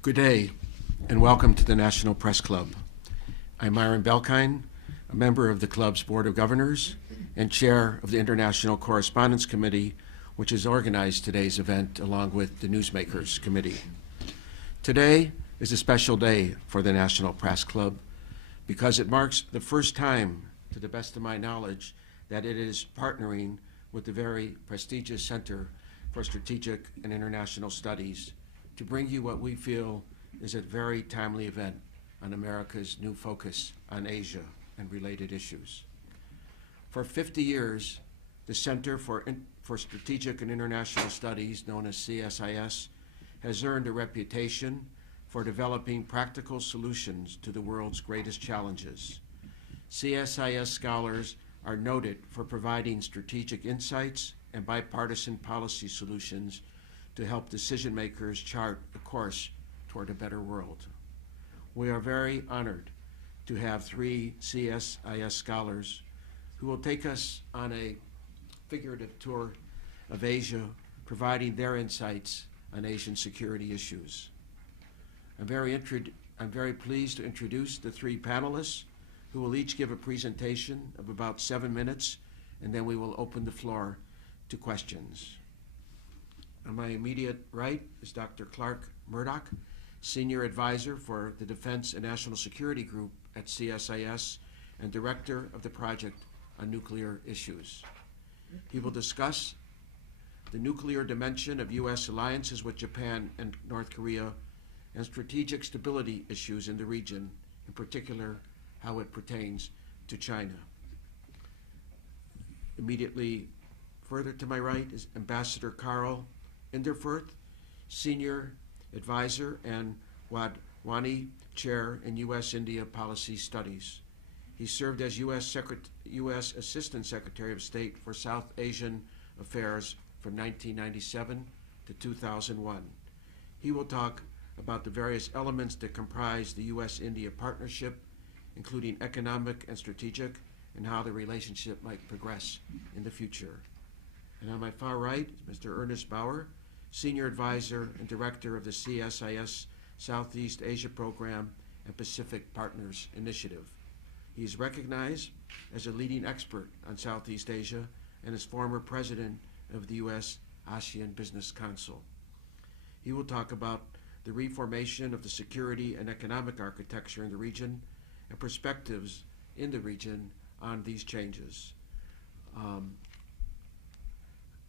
Good day, and welcome to the National Press Club. I'm Myron Belkine, a member of the club's Board of Governors and chair of the International Correspondence Committee, which has organized today's event along with the Newsmakers Committee. Today is a special day for the National Press Club because it marks the first time, to the best of my knowledge, that it is partnering with the very prestigious Center for Strategic and International Studies to bring you what we feel is a very timely event on America's new focus on Asia and related issues. For 50 years, the Center for Strategic and International Studies, known as CSIS, has earned a reputation for developing practical solutions to the world's greatest challenges. CSIS scholars are noted for providing strategic insights and bipartisan policy solutions to help decision makers chart a course toward a better world. We are very honored to have 3 CSIS scholars who will take us on a figurative tour of Asia, providing their insights on Asian security issues. I'm very pleased to introduce the 3 panelists who will each give a presentation of about 7 minutes, and then we will open the floor to questions. On my immediate right is Dr. Clark Murdoch, Senior Advisor for the Defense and National Security Group at CSIS and Director of the Project on Nuclear Issues. He will discuss the nuclear dimension of U.S. alliances with Japan and North Korea and strategic stability issues in the region, in particular how it pertains to China. Immediately further to my right is Ambassador Carl Inderfurth, Senior Advisor and Wadhwani Chair in U.S.-India Policy Studies. He served as U.S. Assistant Secretary of State for South Asian Affairs from 1997 to 2001. He will talk about the various elements that comprise the U.S.-India partnership, including economic and strategic, and how the relationship might progress in the future. And on my far right, Mr. Ernest Bauer, Senior Advisor and Director of the CSIS Southeast Asia Program and Pacific Partners Initiative. He is recognized as a leading expert on Southeast Asia and is former president of the U.S. ASEAN Business Council. He will talk about the reformation of the security and economic architecture in the region and perspectives in the region on these changes.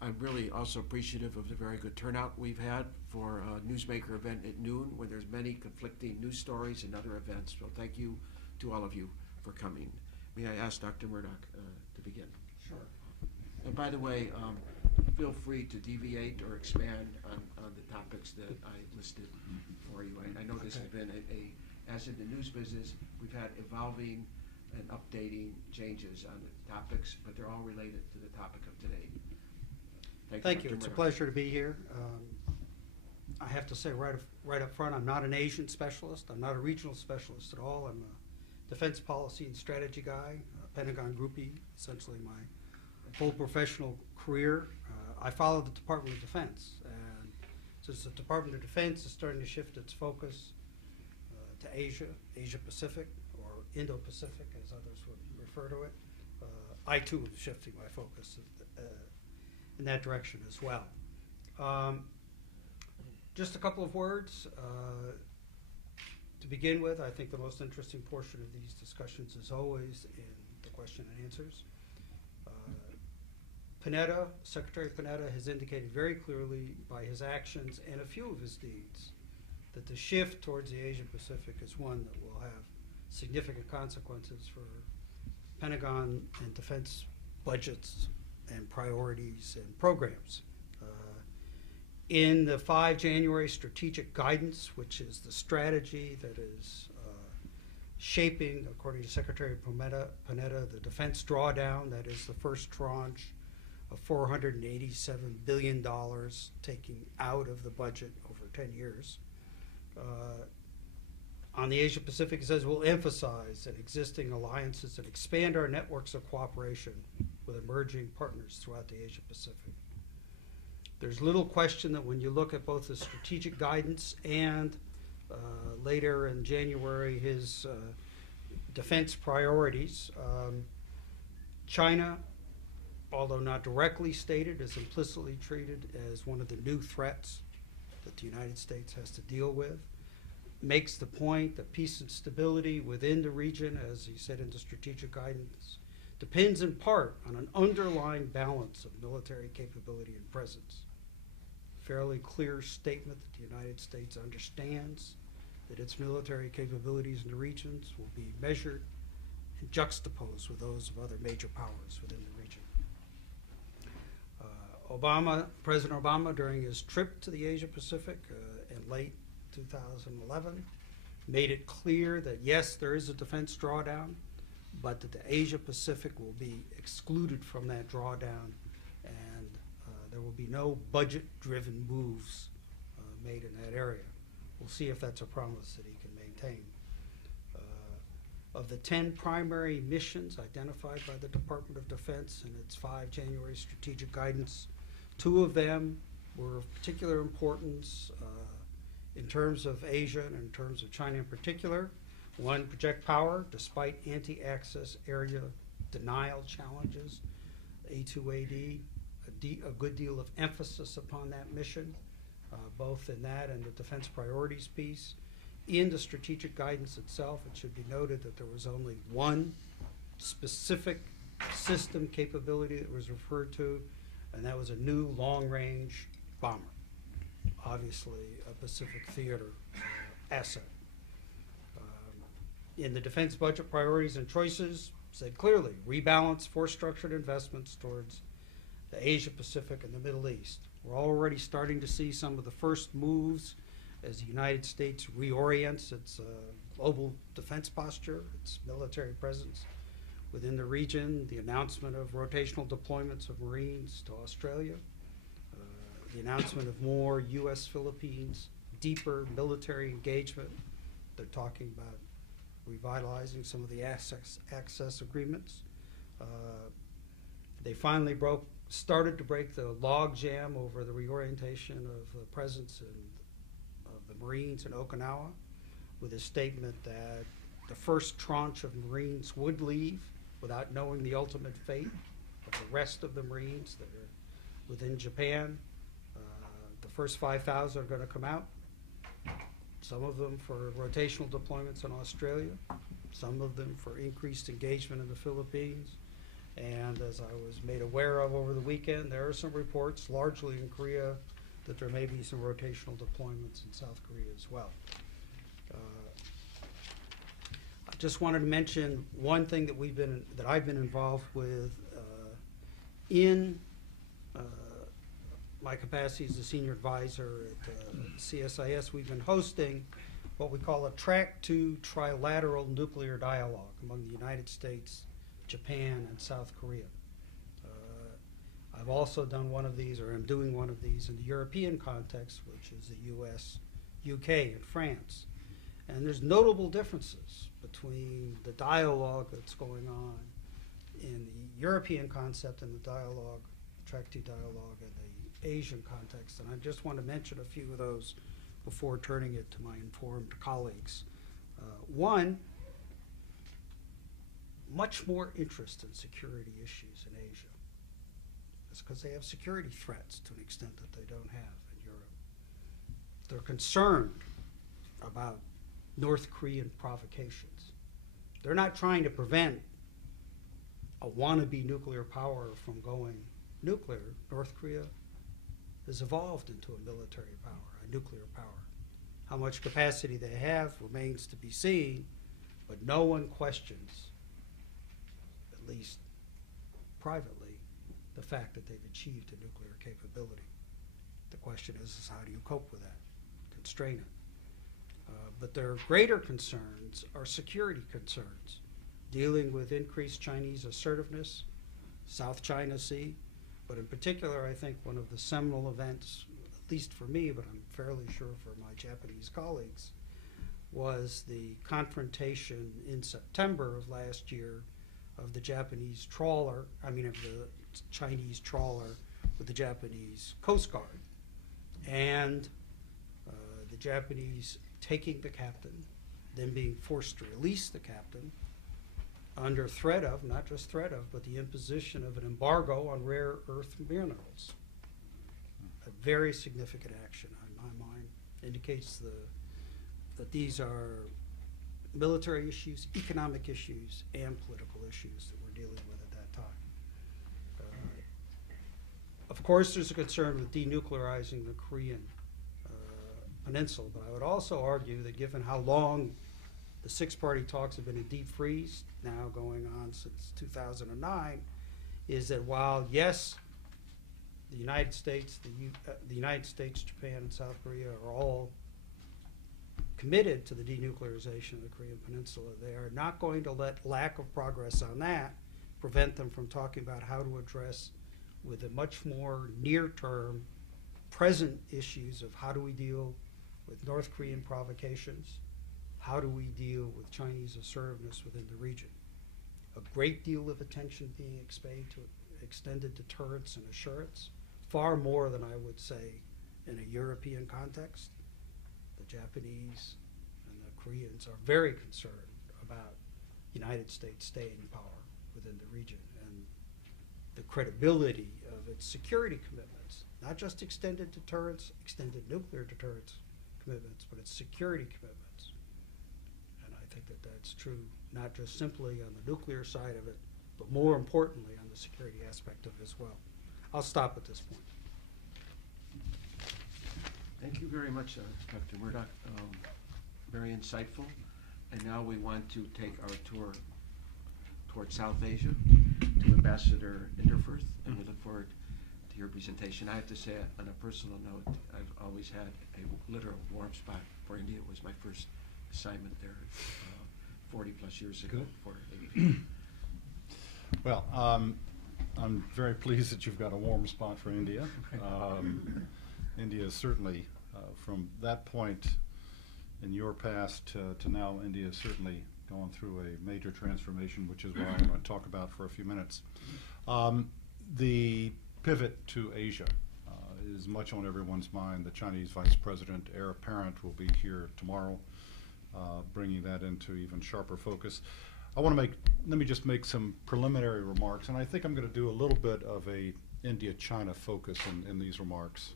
I'm really also appreciative of the very good turnout we've had for a Newsmaker event at noon, where there's many conflicting news stories and other events. So thank you to all of you for coming. May I ask Dr. Murdoch to begin? Sure. And by the way, feel free to deviate or expand on the topics that I listed for you. I know this has been as in the news business, we've had evolving and updating changes on the topics, but they're all related to the topic of today. Thank you. It's a pleasure to be here. I have to say right up front, I'm not an Asian specialist. I'm not a regional specialist at all. I'm a defense policy and strategy guy, a Pentagon groupie, essentially my whole professional career. I followed the Department of Defense, and since the Department of Defense is starting to shift its focus to Asia, Asia-Pacific, or Indo-Pacific, as others would refer to it, I too am shifting my focus in that direction as well. Just a couple of words. To begin with, I think the most interesting portion of these discussions is always in the question and answers. Panetta, Secretary Panetta, has indicated very clearly by his actions and a few of his deeds that the shift towards the Asia-Pacific is one that will have significant consequences for Pentagon and defense budgets and priorities and programs. In the 5 January strategic guidance, which is the strategy that is shaping, according to Secretary Panetta, the defense drawdown, that is the first tranche of $487 billion taking out of the budget over 10 years. On the Asia Pacific, it says we'll emphasize that existing alliances and expand our networks of cooperation with emerging partners throughout the Asia Pacific. There's little question that when you look at both the strategic guidance and later in January his defense priorities. China, although not directly stated, is implicitly treated as one of the new threats that the United States has to deal with. Makes the point that peace and stability within the region, as he said in the strategic guidance, depends in part on an underlying balance of military capability and presence. Fairly clear statement that the United States understands that its military capabilities in the regions will be measured and juxtaposed with those of other major powers within the region. President Obama, during his trip to the Asia Pacific in late 2011, made it clear that yes, there is a defense drawdown, but that the Asia Pacific will be excluded from that drawdown, and there will be no budget-driven moves made in that area. We'll see if that's a promise that he can maintain. Of the 10 primary missions identified by the Department of Defense in its 5 January strategic guidance, 2 of them were of particular importance in terms of Asia and in terms of China in particular. One, project power, despite anti-access area denial challenges, A2AD, a good deal of emphasis upon that mission, both in that and the defense priorities piece. In the strategic guidance itself, it should be noted that there was only one specific system capability that was referred to, and that was a new long-range bomber, obviously a Pacific Theater asset. In the defense budget priorities and choices, said clearly, rebalance force-structured investments towards the Asia Pacific and the Middle East. We're already starting to see some of the first moves as the United States reorients its global defense posture, its military presence within the region, the announcement of rotational deployments of Marines to Australia, the announcement of more U.S.-Philippines, deeper military engagement. They're talking about revitalizing some of the access agreements. They finally started to break the log jam over the reorientation of the presence of the Marines in Okinawa, with a statement that the first tranche of Marines would leave without knowing the ultimate fate of the rest of the Marines that are within Japan. The first 5,000 are going to come out, some of them for rotational deployments in Australia, some of them for increased engagement in the Philippines. And as I was made aware of over the weekend, there are some reports, largely in Korea, that there may be some rotational deployments in South Korea as well. I just wanted to mention one thing that I've been involved with in my capacity as a senior advisor at CSIS. We've been hosting what we call a Track 2 trilateral nuclear dialogue among the United States, Japan, and South Korea. I've also done one of these, or I'm doing one of these in the European context, which is the US, UK, and France. And there's notable differences between the dialogue that's going on in the European concept and the dialogue, Track 2 dialogue, and the Asian context. And I just want to mention a few of those before turning it to my informed colleagues. One, much more interest in security issues in Asia. That's because they have security threats to an extent that they don't have in Europe. They're concerned about North Korean provocations. They're not trying to prevent a wannabe nuclear power from going nuclear. North Korea has evolved into a military power, a nuclear power. How much capacity they have remains to be seen, but no one questions, at least privately, the fact that they've achieved a nuclear capability. The question is how do you cope with that, constrain it? But their greater concerns are security concerns, dealing with increased Chinese assertiveness, South China Sea, but in particular, I think one of the seminal events, at least for me, but I'm fairly sure for my Japanese colleagues, was the confrontation in September of last year of the Japanese trawler, of the Chinese trawler with the Japanese Coast Guard. And the Japanese taking the captain, then being forced to release the captain under threat of, not just threat of, but the imposition of an embargo on rare earth minerals. A very significant action, in my mind, indicates that these are military issues, economic issues, and political issues that we're dealing with at that time. Of course, there's a concern with denuclearizing the Korean peninsula, but I would also argue that given how long the six-party talks have been in deep freeze, now going on since 2009, is that while, yes, the United States, Japan, and South Korea are all committed to the denuclearization of the Korean Peninsula, they are not going to let lack of progress on that prevent them from talking about how to address with a much more near-term, present issues of how do we deal with North Korean provocations, how do we deal with Chinese assertiveness within the region. A great deal of attention being paid to extended deterrence and assurance, far more than I would say in a European context. The Japanese and the Koreans are very concerned about United States staying in power within the region and the credibility of its security commitments, not just extended deterrence, extended nuclear deterrence commitments, but its security commitments. And I think that that's true not just simply on the nuclear side of it, but more importantly on the security aspect of it as well. I'll stop at this point. Thank you very much, Dr. Murdoch. Very insightful. And now we want to take our tour towards South Asia to Ambassador Inderfirth, and we look forward to your presentation. I have to say, on a personal note, I've always had a literal warm spot for India. It was my first assignment there 40 plus years ago. Well, I'm very pleased that you've got a warm spot for India. India is certainly, from that point in your past to now, India is certainly going through a major transformation, which is what I'm going to talk about for a few minutes. The pivot to Asia is much on everyone's mind. The Chinese Vice President, heir apparent, will be here tomorrow, bringing that into even sharper focus. Let me just make some preliminary remarks, and I think I'm going to do a little bit of a India-China focus in these remarks,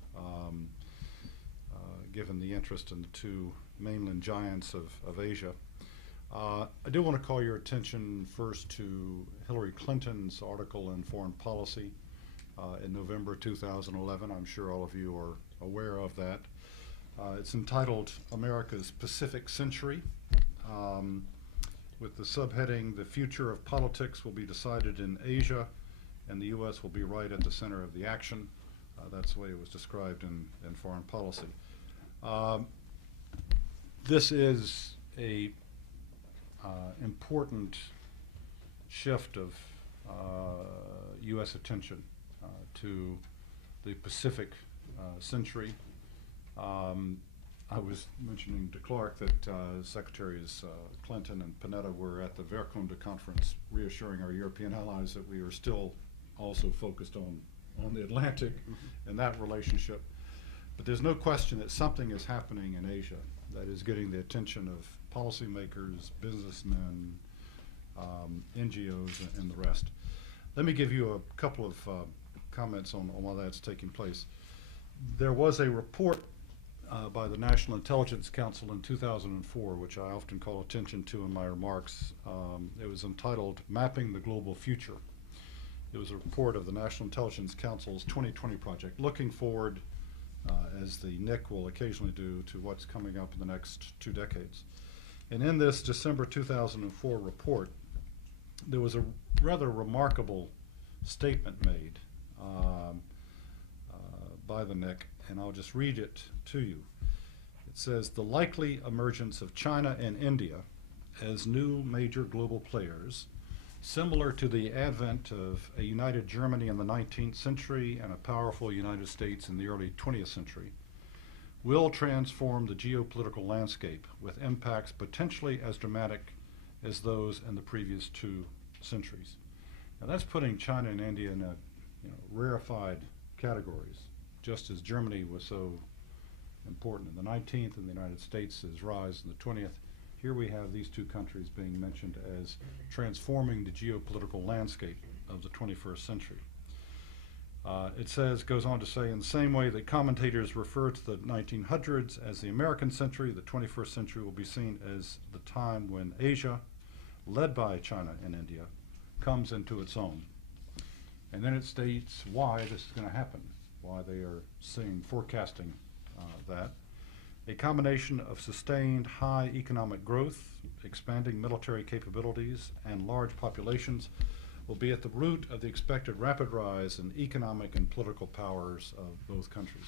given the interest in the two mainland giants of Asia. I do want to call your attention first to Hillary Clinton's article in Foreign Policy in November 2011. I'm sure all of you are aware of that. It's entitled America's Pacific Century, with the subheading, "The future of politics will be decided in Asia, and the U.S. will be right at the center of the action." That's the way it was described in Foreign Policy. This is a important shift of U.S. attention to the Pacific century. I was mentioning to Clark that Secretaries Clinton and Panetta were at the Verkunda conference reassuring our European allies that we are still also focused on the Atlantic and that relationship. But there's no question that something is happening in Asia that is getting the attention of policymakers, businessmen, NGOs, and the rest. Let me give you a couple of comments on why that's taking place. There was a report by the National Intelligence Council in 2004, which I often call attention to in my remarks. It was entitled Mapping the Global Future. It was a report of the National Intelligence Council's 2020 project, looking forward, as the NIC will occasionally do, to what's coming up in the next 2 decades. And in this December 2004 report, there was a rather remarkable statement made by the NIC, and I'll just read it to you. It says, "The likely emergence of China and India as new major global players, similar to the advent of a united Germany in the 19th century and a powerful United States in the early 20th century, will transform the geopolitical landscape with impacts potentially as dramatic as those in the previous 2 centuries." Now that's putting China and India in rarefied categories, just as Germany was so important. In the 19th, in the United States, is rise in the 20th. Here we have these two countries being mentioned as transforming the geopolitical landscape of the 21st century. It goes on to say, in the same way that commentators refer to the 1900s as the American century, the 21st century will be seen as the time when Asia, led by China and India, comes into its own. And then it states why this is going to happen, why they are forecasting that. A combination of sustained high economic growth, expanding military capabilities, and large populations will be at the root of the expected rapid rise in economic and political powers of both countries.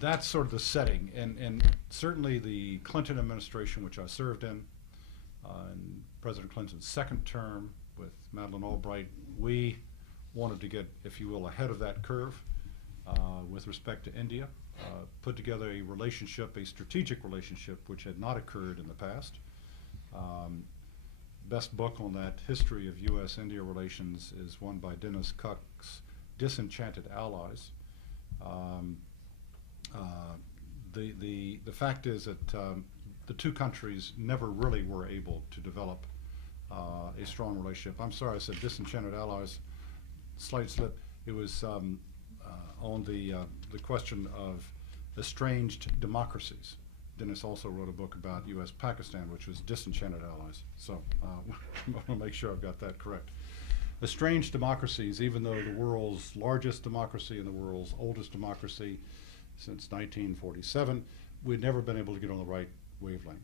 That's sort of the setting, and certainly the Clinton administration, which I served in President Clinton's second term with Madeleine Albright, we wanted to get, if you will, ahead of that curve with respect to India, put together a relationship, a strategic relationship, which had not occurred in the past. Best book on that history of U.S.-India relations is one by Dennis Cook's Disenchanted Allies. The fact is that the two countries never really were able to develop a strong relationship. I'm sorry, I said Disenchanted Allies, slight slip. It was on the question of estranged democracies. Dennis also wrote a book about U.S.-Pakistan, which was Disenchanted Allies. So I want to make sure I've got that correct. Estranged democracies, even though the world's largest democracy and the world's oldest democracy since 1947, we'd never been able to get on the right wavelength.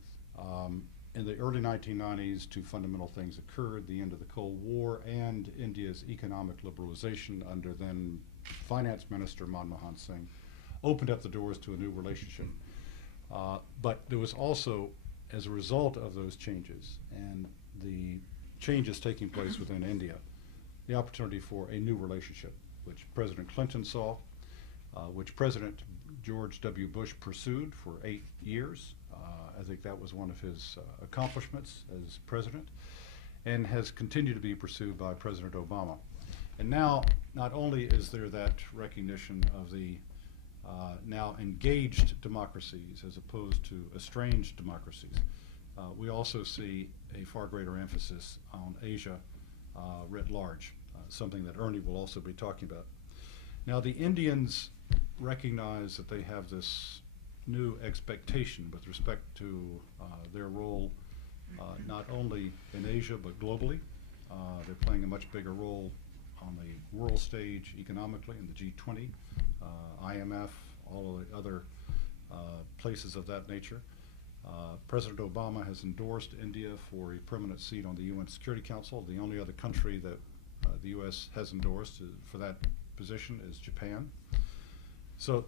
In the early 1990s, two fundamental things occurred: the end of the Cold War and India's economic liberalization under then Finance Minister Manmohan Singh opened up the doors to a new relationship. But there was also, as a result of those changes and the changes taking place within India, the opportunity for a new relationship, which President Clinton saw, which President George W. Bush pursued for 8 years. I think that was one of his accomplishments as president, and has continued to be pursued by President Obama. And now, not only is there that recognition of the now engaged democracies as opposed to estranged democracies, we also see a far greater emphasis on Asia writ large, something that Ernie will also be talking about. Now, the Indians recognize that they have this new expectation with respect to their role not only in Asia but globally. They're playing a much bigger role on the world stage economically in the G20, IMF, all of the other places of that nature. President Obama has endorsed India for a permanent seat on the UN Security Council. The only other country that the U.S. has endorsed for that position is Japan. So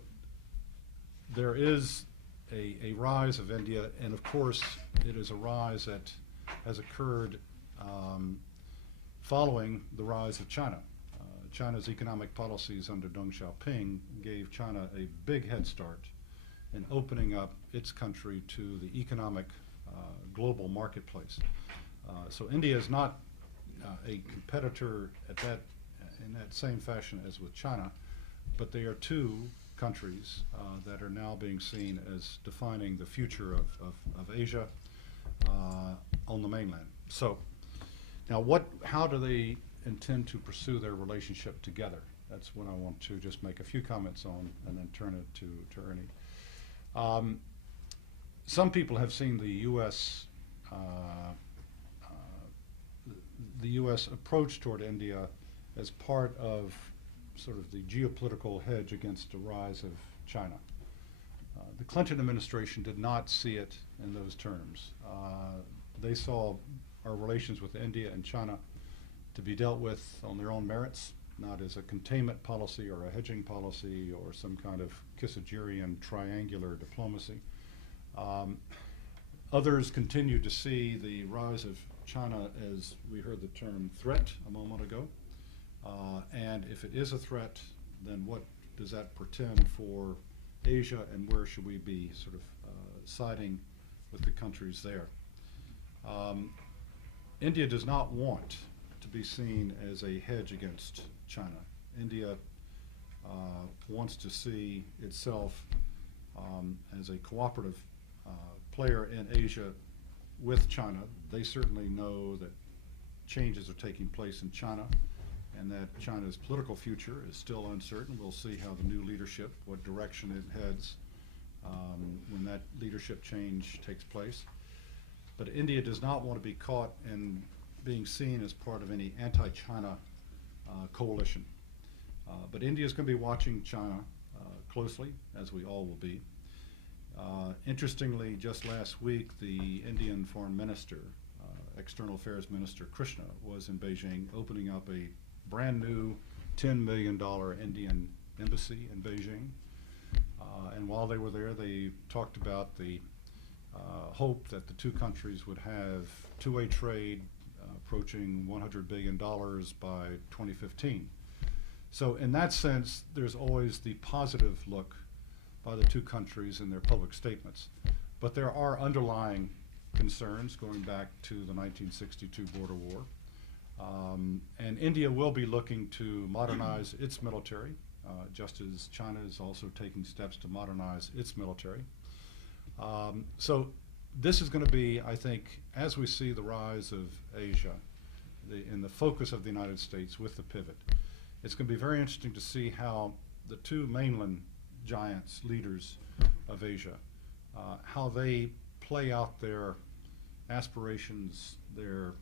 there is a rise of India, and of course it is a rise that has occurred following the rise of China. China's economic policies under Deng Xiaoping gave China a big head start in opening up its country to the economic global marketplace. So India is not a competitor in that same fashion as with China, but they are two countries that are now being seen as defining the future of Asia on the mainland. So now how do they intend to pursue their relationship together? That's what I want to just make a few comments on and then turn it to Ernie. Some people have seen the U.S. approach toward India as part of sort of the geopolitical hedge against the rise of China. The Clinton administration did not see it in those terms. They saw our relations with India and China to be dealt with on their own merits, not as a containment policy or a hedging policy or some kind of Kissingerian triangular diplomacy. Others continue to see the rise of China as, we heard the term threat a moment ago, and if it is a threat, then what does that portend for Asia, and where should we be sort of siding with the countries there? India does not want to be seen as a hedge against China. India wants to see itself as a cooperative player in Asia with China. They certainly know that changes are taking place in China and that China's political future is still uncertain. We'll see how the new leadership, what direction it heads when that leadership change takes place. But India does not want to be caught in being seen as part of any anti-China coalition. But India is going to be watching China closely, as we all will be. Interestingly, just last week, the Indian Foreign Minister, External Affairs Minister Krishna, was in Beijing opening up a brand new $10 million Indian embassy in Beijing. And while they were there, they talked about the hope that the two countries would have two-way trade approaching $100 billion by 2015. So in that sense, there's always the positive look by the two countries in their public statements. But there are underlying concerns going back to the 1962 border war. And India will be looking to modernize its military, just as China is also taking steps to modernize its military. So this is going to be, I think, as we see the rise of Asia and the focus of the United States with the pivot, it's going to be very interesting to see how the two mainland giants, leaders of Asia, how they play out their aspirations, the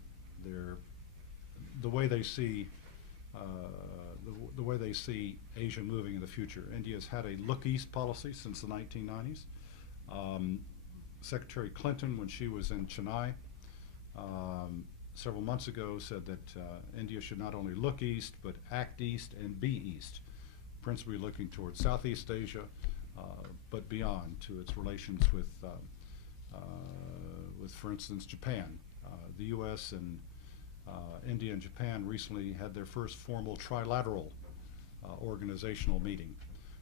way they see the way they see Asia moving in the future. India's had a look east policy since the 1990s. Secretary Clinton, when she was in Chennai several months ago, said that India should not only look east but act east and be east, principally looking towards Southeast Asia, but beyond to its relations with, for instance, Japan. The U.S. and India and Japan recently had their first formal trilateral organizational meeting.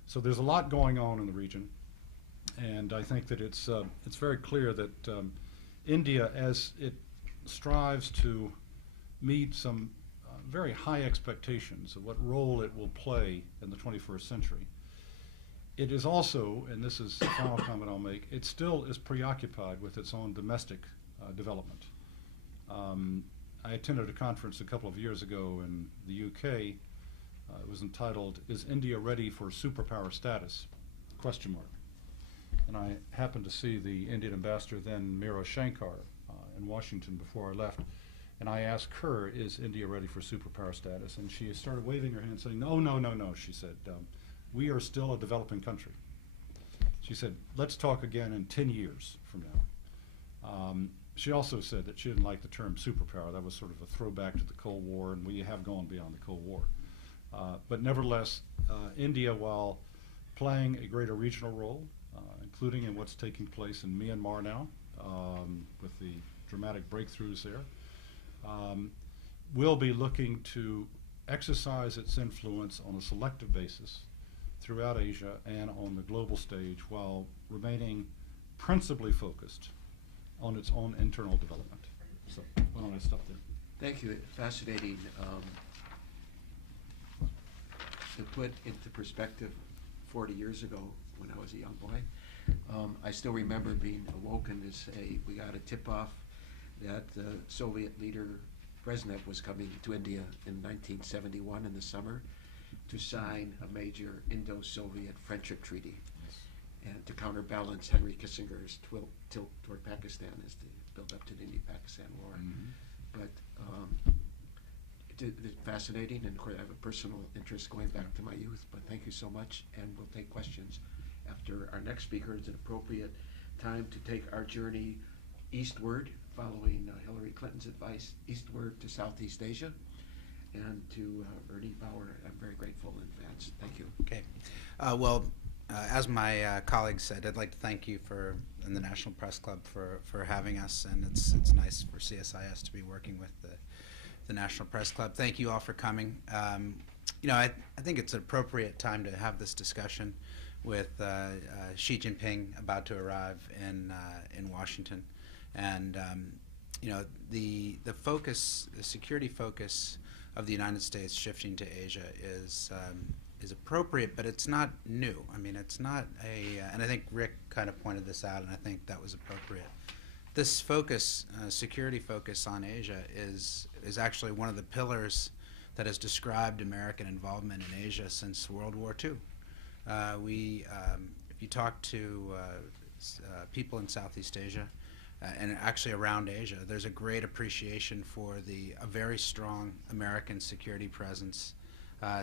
So there's a lot going on in the region, and I think that it's very clear that India, as it strives to meet some very high expectations of what role it will play in the 21st century, it is also, and this is the final comment I'll make, it still is preoccupied with its own domestic development. I attended a conference a couple of years ago in the UK. It was entitled, "Is India Ready for Superpower Status?" ? And I happened to see the Indian ambassador then, Mira Shankar, in Washington before I left. And I asked her, is India ready for superpower status? And she started waving her hand saying, no, no, no, no, she said. We are still a developing country. She said, let's talk again in 10 years from now. She also said that she didn't like the term superpower. That was sort of a throwback to the Cold War, and we have gone beyond the Cold War. But nevertheless, India, while playing a greater regional role, including in what's taking place in Myanmar now, with the dramatic breakthroughs there, will be looking to exercise its influence on a selective basis throughout Asia and on the global stage while remaining principally focused on its own internal development. So why don't I stop there? Thank you. Fascinating. To put into perspective, 40 years ago when I was a young boy, I still remember being awoken to say we got a tip-off that the Soviet leader Brezhnev was coming to India in 1971 in the summer to sign a major Indo-Soviet friendship treaty, and to counterbalance Henry Kissinger's tilt toward Pakistan as the build up to the India-Pakistan War. But it's fascinating, and of course I have a personal interest going back to my youth, but thank you so much, and we'll take questions after our next speaker. It's an appropriate time to take our journey eastward, following Hillary Clinton's advice, eastward to Southeast Asia. And to Ernie Bauer, I'm very grateful in advance. Thank you. Okay. As my colleague said, I'd like to thank you and the National Press Club for having us, and it's nice for CSIS to be working with the National Press Club. Thank you all for coming. I think it's an appropriate time to have this discussion with Xi Jinping about to arrive in Washington, and the focus, the security focus of the United States shifting to Asia is appropriate, but it's not new. I mean, it's not and I think Rick kind of pointed this out, and I think that was appropriate. This focus, security focus on Asia, is actually one of the pillars that has described American involvement in Asia since World War II. If you talk to people in Southeast Asia, and actually around Asia, there's a great appreciation for a very strong American security presence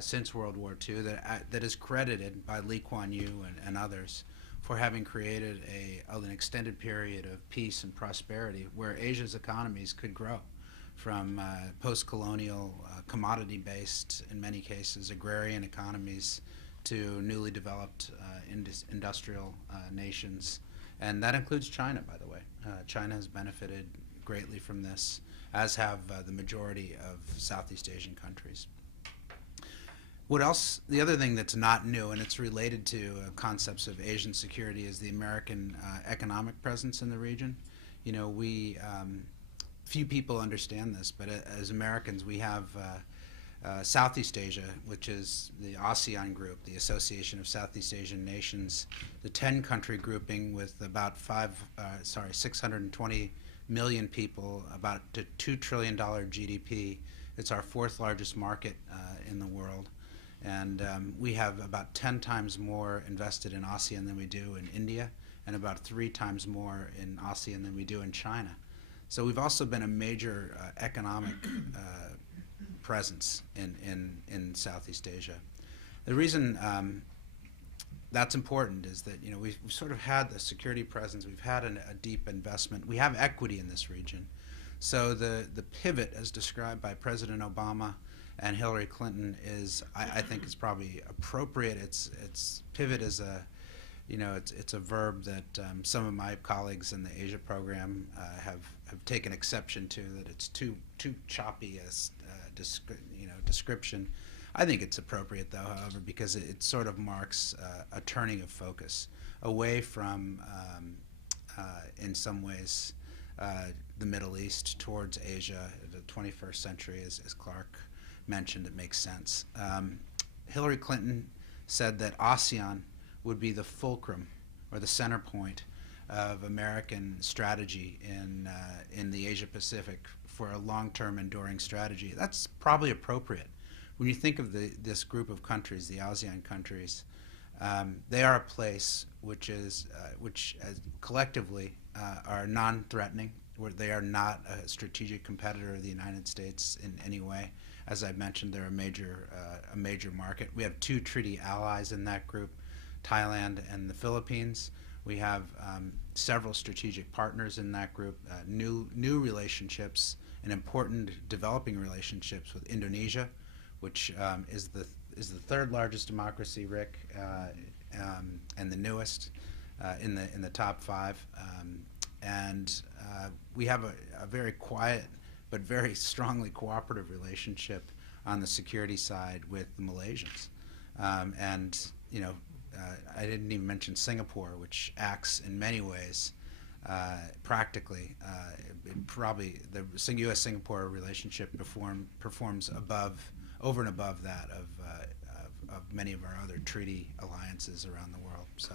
since World War II that is credited by Lee Kuan Yew and others for having created an extended period of peace and prosperity where Asia's economies could grow from post-colonial, commodity-based, in many cases, agrarian economies to newly developed industrial nations. And that includes China, by the way. China has benefited greatly from this, as have the majority of Southeast Asian countries. What else? The other thing that's not new, and it's related to concepts of Asian security, is the American economic presence in the region. You know, few people understand this, but as Americans, we have Southeast Asia, which is the ASEAN group, the Association of Southeast Asian Nations, the 10-country grouping with about 620 million people, about a $2 trillion GDP. It's our fourth largest market in the world. And we have about 10 times more invested in ASEAN than we do in India, and about 3 times more in ASEAN than we do in China. So we've also been a major economic presence in Southeast Asia. The reason that's important is that, you know, we've sort of had the security presence, we've had a deep investment, we have equity in this region. So the pivot, as described by President Obama and Hillary Clinton, I think is probably appropriate. It's pivot is it's a verb that some of my colleagues in the Asia program have taken exception to, that it's too choppy as description. I think it's appropriate, though, however, because it sort of marks a turning of focus away from, in some ways, the Middle East towards Asia, the 21st century, as Clark mentioned. It makes sense. Hillary Clinton said that ASEAN would be the fulcrum or the center point of American strategy in the Asia Pacific for a long-term enduring strategy. That's probably appropriate. When you think of this group of countries, the ASEAN countries, they are a place which collectively are non-threatening, where they are not a strategic competitor of the United States in any way. As I mentioned, they're a major market. We have 2 treaty allies in that group, Thailand and the Philippines. We have several strategic partners in that group, new relationships and important developing relationships with Indonesia, which is the 3rd largest democracy, Rick, and the newest in the top 5. And we have a very quiet but very strongly cooperative relationship on the security side with the Malaysians. And you know, I didn't even mention Singapore, which acts in many ways practically. Probably the U.S.-Singapore relationship performs over and above that of many of our other treaty alliances around the world. So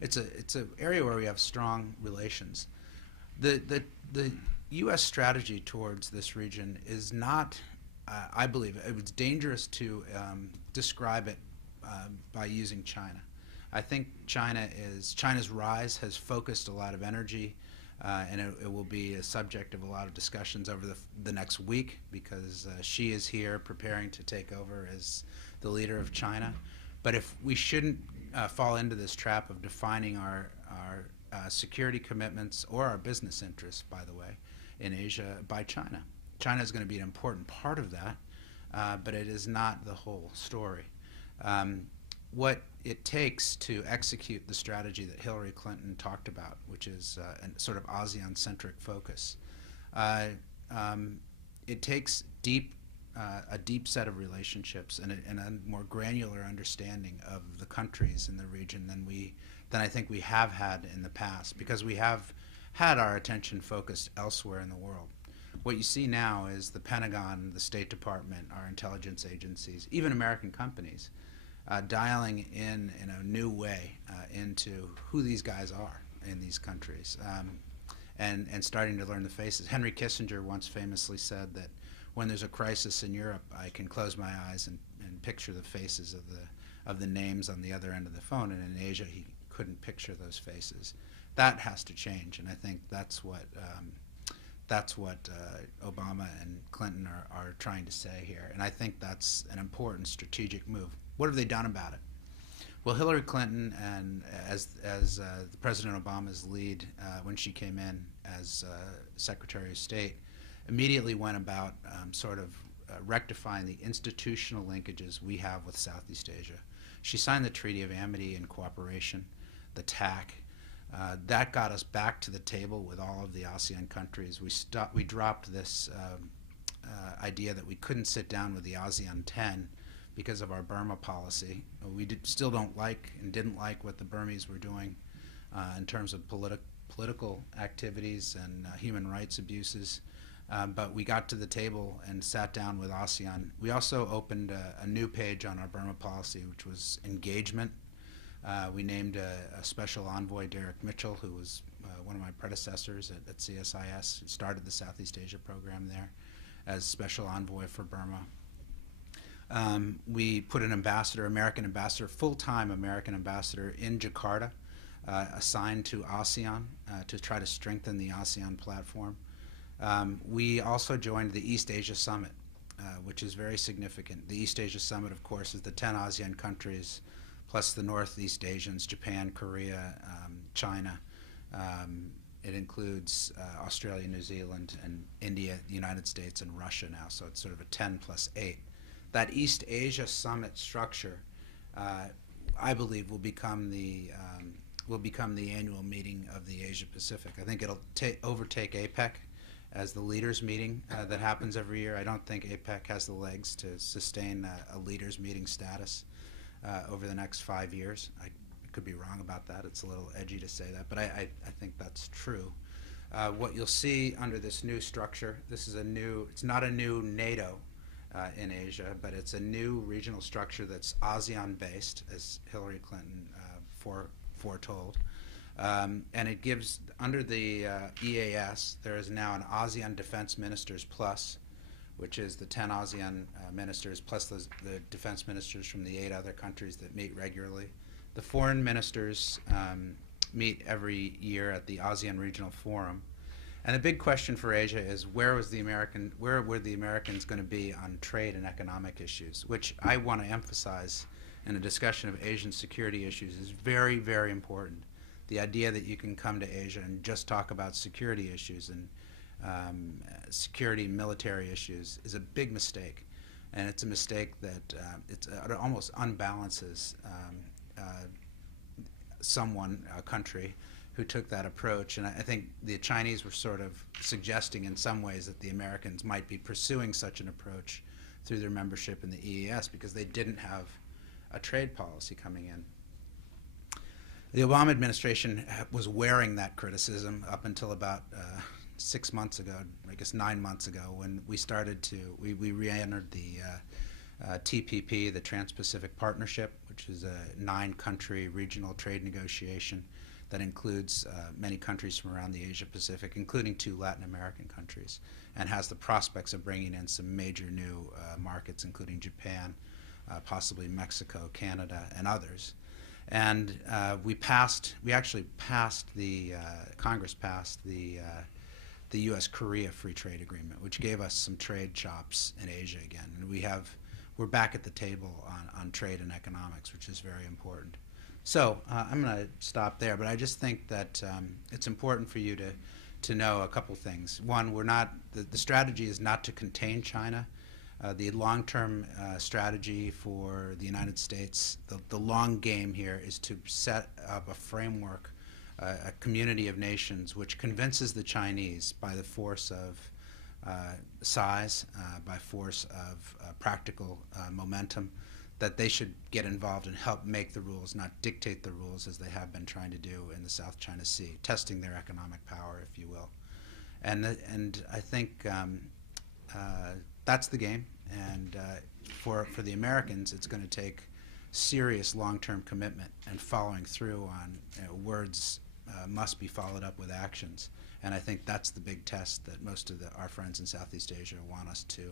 it's an area where we have strong relations. The U.S. strategy towards this region is not, I believe, it was dangerous to describe it by using China. I think China's rise has focused a lot of energy, and it will be a subject of a lot of discussions over the next week, because Xi is here preparing to take over as the leader of China. But if we shouldn't fall into this trap of defining our security commitments or our business interests, by the way, in Asia by China. China is going to be an important part of that, but it is not the whole story. What it takes to execute the strategy that Hillary Clinton talked about, which is a sort of ASEAN-centric focus, it takes a deep set of relationships and a more granular understanding of the countries in the region than I think we have had in the past, because we have had our attention focused elsewhere in the world. What you see now is the Pentagon, the State Department, our intelligence agencies, even American companies, dialing in a new way into who these guys are in these countries, and starting to learn the faces. Henry Kissinger once famously said that when there's a crisis in Europe, I can close my eyes and picture the faces of the names on the other end of the phone, and in Asia he couldn't picture those faces. That has to change, and I think that's what Obama and Clinton are trying to say here, and I think that's an important strategic move. What have they done about it? Well, Hillary Clinton, and as President Obama's lead when she came in as Secretary of State, immediately went about rectifying the institutional linkages we have with Southeast Asia. She signed the Treaty of Amity and Cooperation, the TAC. That got us back to the table with all of the ASEAN countries. We dropped this idea that we couldn't sit down with the ASEAN 10 because of our Burma policy. We still don't like and didn't like what the Burmese were doing in terms of political activities and human rights abuses. But we got to the table and sat down with ASEAN. We also opened a new page on our Burma policy, which was engagement. We named a special envoy, Derek Mitchell, who was one of my predecessors at CSIS, who started the Southeast Asia program there as special envoy for Burma. We put an ambassador, American ambassador, full-time American ambassador in Jakarta, assigned to ASEAN to try to strengthen the ASEAN platform. We also joined the East Asia Summit, which is very significant. The East Asia Summit, of course, is the 10 ASEAN countries, plus the Northeast Asians, Japan, Korea, China. It includes Australia, New Zealand, and India, the United States, and Russia now, so it's sort of a 10 plus 8. That East Asia Summit structure, I believe, will become the annual meeting of the Asia Pacific. I think it'll overtake APEC as the leaders meeting that happens every year. I don't think APEC has the legs to sustain a leaders meeting status over the next 5 years. I could be wrong about that. It's a little edgy to say that, but I think that's true. What you'll see under this new structure, it's not a new NATO in Asia, but it's a new regional structure that's ASEAN-based, as Hillary Clinton foretold. And it gives, under the EAS, there is now an ASEAN Defense Ministers Plus, which is the 10 ASEAN ministers plus the defense ministers from the 8 other countries that meet regularly. The foreign ministers meet every year at the ASEAN Regional Forum. And the big question for Asia is where were the Americans going to be on trade and economic issues, which I want to emphasize in a discussion of Asian security issues is very, very important. The idea that you can come to Asia and just talk about security issues and security military issues is a big mistake. And it's a mistake that it almost unbalances a country, who took that approach. And I think the Chinese were sort of suggesting in some ways that the Americans might be pursuing such an approach through their membership in the EAS because they didn't have a trade policy coming in. The Obama administration was wearing that criticism up until about 6 months ago, I guess 9 months ago, when we we re-entered the TPP, the Trans-Pacific Partnership, which is a 9-country regional trade negotiation that includes many countries from around the Asia Pacific, including 2 Latin American countries, and has the prospects of bringing in some major new markets, including Japan, possibly Mexico, Canada, and others. And Congress passed the U.S.-Korea Free Trade Agreement, which gave us some trade chops in Asia again. And we're back at the table on trade and economics, which is very important. So I'm going to stop there, but I just think that it's important for you to know a couple things. One, the strategy is not to contain China. The long-term strategy for the United States, the long game here, is to set up a framework, a community of nations which convinces the Chinese by the force of size, by force of practical momentum, that they should get involved and help make the rules, not dictate the rules as they have been trying to do in the South China Sea, testing their economic power, if you will. And I think that's the game. And for the Americans, it's going to take serious long-term commitment and following through on words must be followed up with actions. And I think that's the big test that most of our friends in Southeast Asia want us to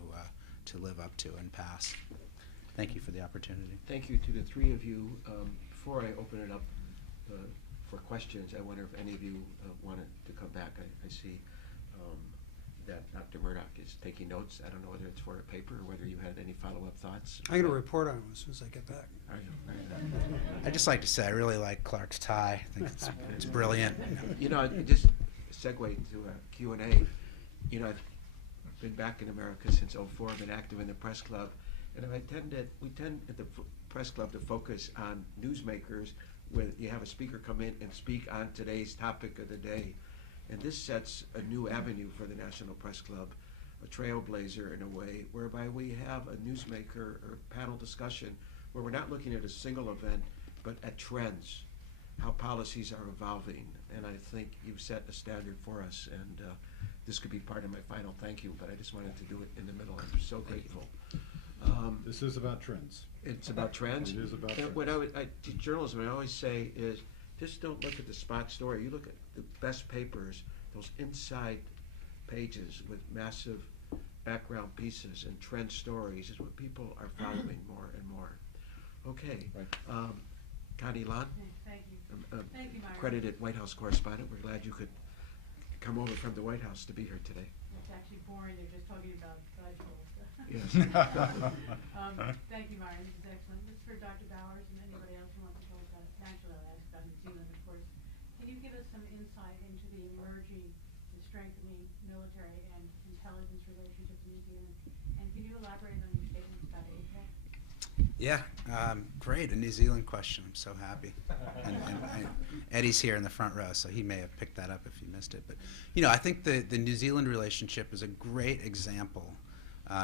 live up to and pass. Thank you for the opportunity. Thank you to the three of you. Before I open it up for questions, I wonder if any of you wanted to come back. I see that Dr. Murdoch is taking notes. I don't know whether it's for a paper or whether you had any follow-up thoughts. I'm going to report on them as soon as I get back. Are you? I'd just like to say I really like Clark's tie. I think it's brilliant. You know, just segue to a Q&A. You know, I've been back in America since '04. I've been active in the press club. And we tend at the press club to focus on newsmakers where you have a speaker come in and speak on today's topic of the day. And this sets a new avenue for the National Press Club, a trailblazer in a way, whereby we have a newsmaker or panel discussion where we're not looking at a single event, but at trends, how policies are evolving. And I think you've set a standard for us, and this could be part of my final thank you, but I just wanted to do it in the middle. I'm so grateful. This is about trends. It's about trends. It is about And trends. what to journalism, I always say is, just don't look at the spot story. You look at the best papers, those inside pages with massive background pieces and trend stories is what people are following more and more. Okay. Right. Connie Lott, Thank you. Thank you, Myron. accredited White House correspondent. We're glad you could come over from the White House to be here today. It's actually boring. They're just talking about vegetables. Yes. Thank you, Myron. This is excellent. This is for Dr. Bowers and anybody else who wants to talk about it. Naturally, I'll ask about New Zealand, of course. Can you give us some insight into the emerging and strengthening military and intelligence relationships in New Zealand? And can you elaborate on your statements about APEC? Yeah, great. A New Zealand question. I'm so happy. And Eddie's here in the front row, so he may have picked that up if he missed it. But, you know, I think the New Zealand relationship is a great example.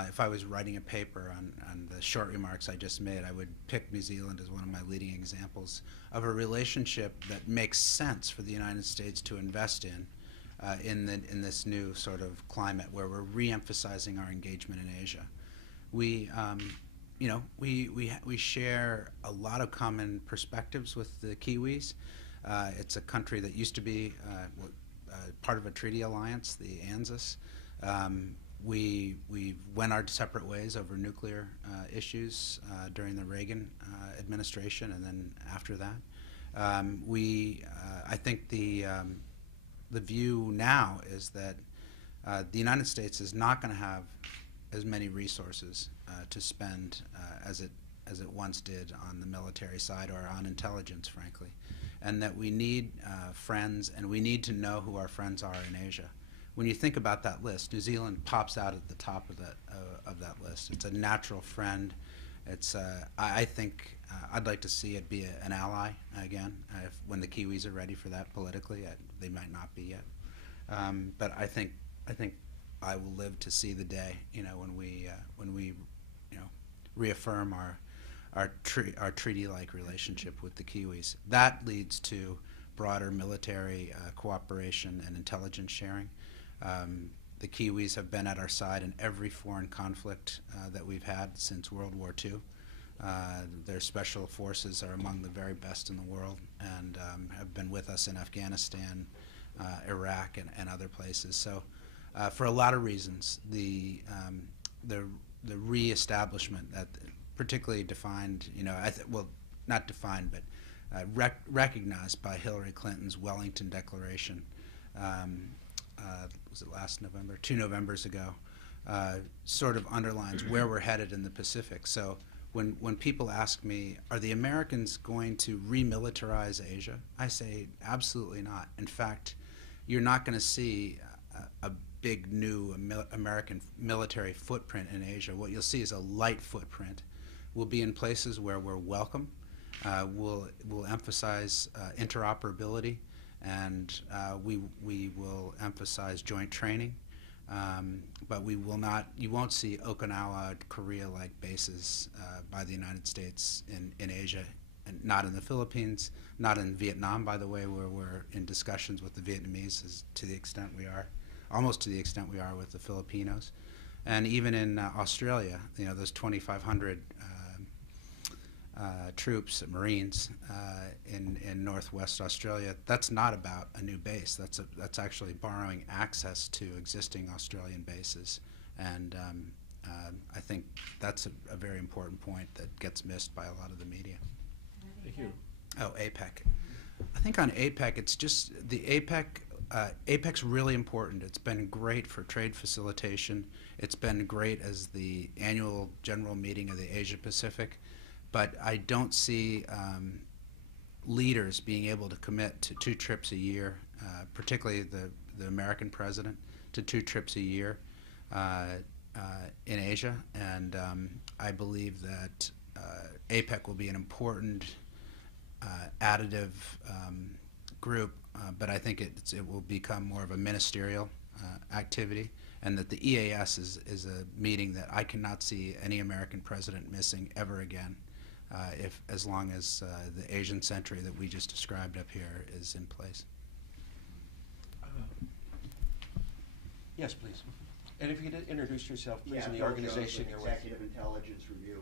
If I was writing a paper on the short remarks I just made, I would pick New Zealand as one of my leading examples of a relationship that makes sense for the United States to invest in this new sort of climate where we're re-emphasizing our engagement in Asia. We share a lot of common perspectives with the Kiwis. It's a country that used to be part of a treaty alliance, the ANZUS. We went our separate ways over nuclear issues during the Reagan administration, and then after that, I think the view now is that the United States is not going to have as many resources to spend as it once did on the military side or on intelligence, frankly, and that we need friends, and we need to know who our friends are in Asia. When you think about that list, New Zealand pops out at the top of that list. It's a natural friend. It's I think I'd like to see it be an ally again when the Kiwis are ready for that politically. They might not be yet, but I think I will live to see the day, you know, when we reaffirm our treaty-like relationship with the Kiwis. That leads to broader military cooperation and intelligence sharing. The Kiwis have been at our side in every foreign conflict that we've had since World War II. Their special forces are among the very best in the world and have been with us in Afghanistan, Iraq, and other places. So for a lot of reasons, the reestablishment that particularly defined, you know, well, not defined, but recognized by Hillary Clinton's Wellington Declaration, was it last November? 2 Novembers ago, sort of underlines where we're headed in the Pacific. So when people ask me, are the Americans going to remilitarize Asia? I say absolutely not. In fact, you're not going to see a big new American military footprint in Asia. What you'll see is a light footprint. We'll be in places where we're welcome. We'll emphasize interoperability, and we will emphasize joint training. But we will not. You won't see Okinawa, Korea-like bases by the United States in Asia, and not in the Philippines, not in Vietnam, by the way, where we're in discussions with the Vietnamese to the extent we are almost to the extent we are with the Filipinos. And even in Australia, those 2,500 troops, Marines, in Northwest Australia, that's not about a new base. That's actually borrowing access to existing Australian bases. And I think that's a very important point that gets missed by a lot of the media. Thank you. Oh, APEC. I think on APEC, it's just the APEC's really important. It's been great for trade facilitation. It's been great as the annual general meeting of the Asia Pacific. But I don't see leaders being able to commit to 2 trips a year, particularly the American president, to 2 trips a year in Asia. And I believe that APEC will be an important additive group, but I think it will become more of a ministerial activity, and that the EAS is a meeting that I cannot see any American president missing ever again, as long as the Asian century that we just described up here is in place. Yes, please. And if you could introduce yourself, please, and the Bill organization Joseph, you're with. Executive Intelligence Review.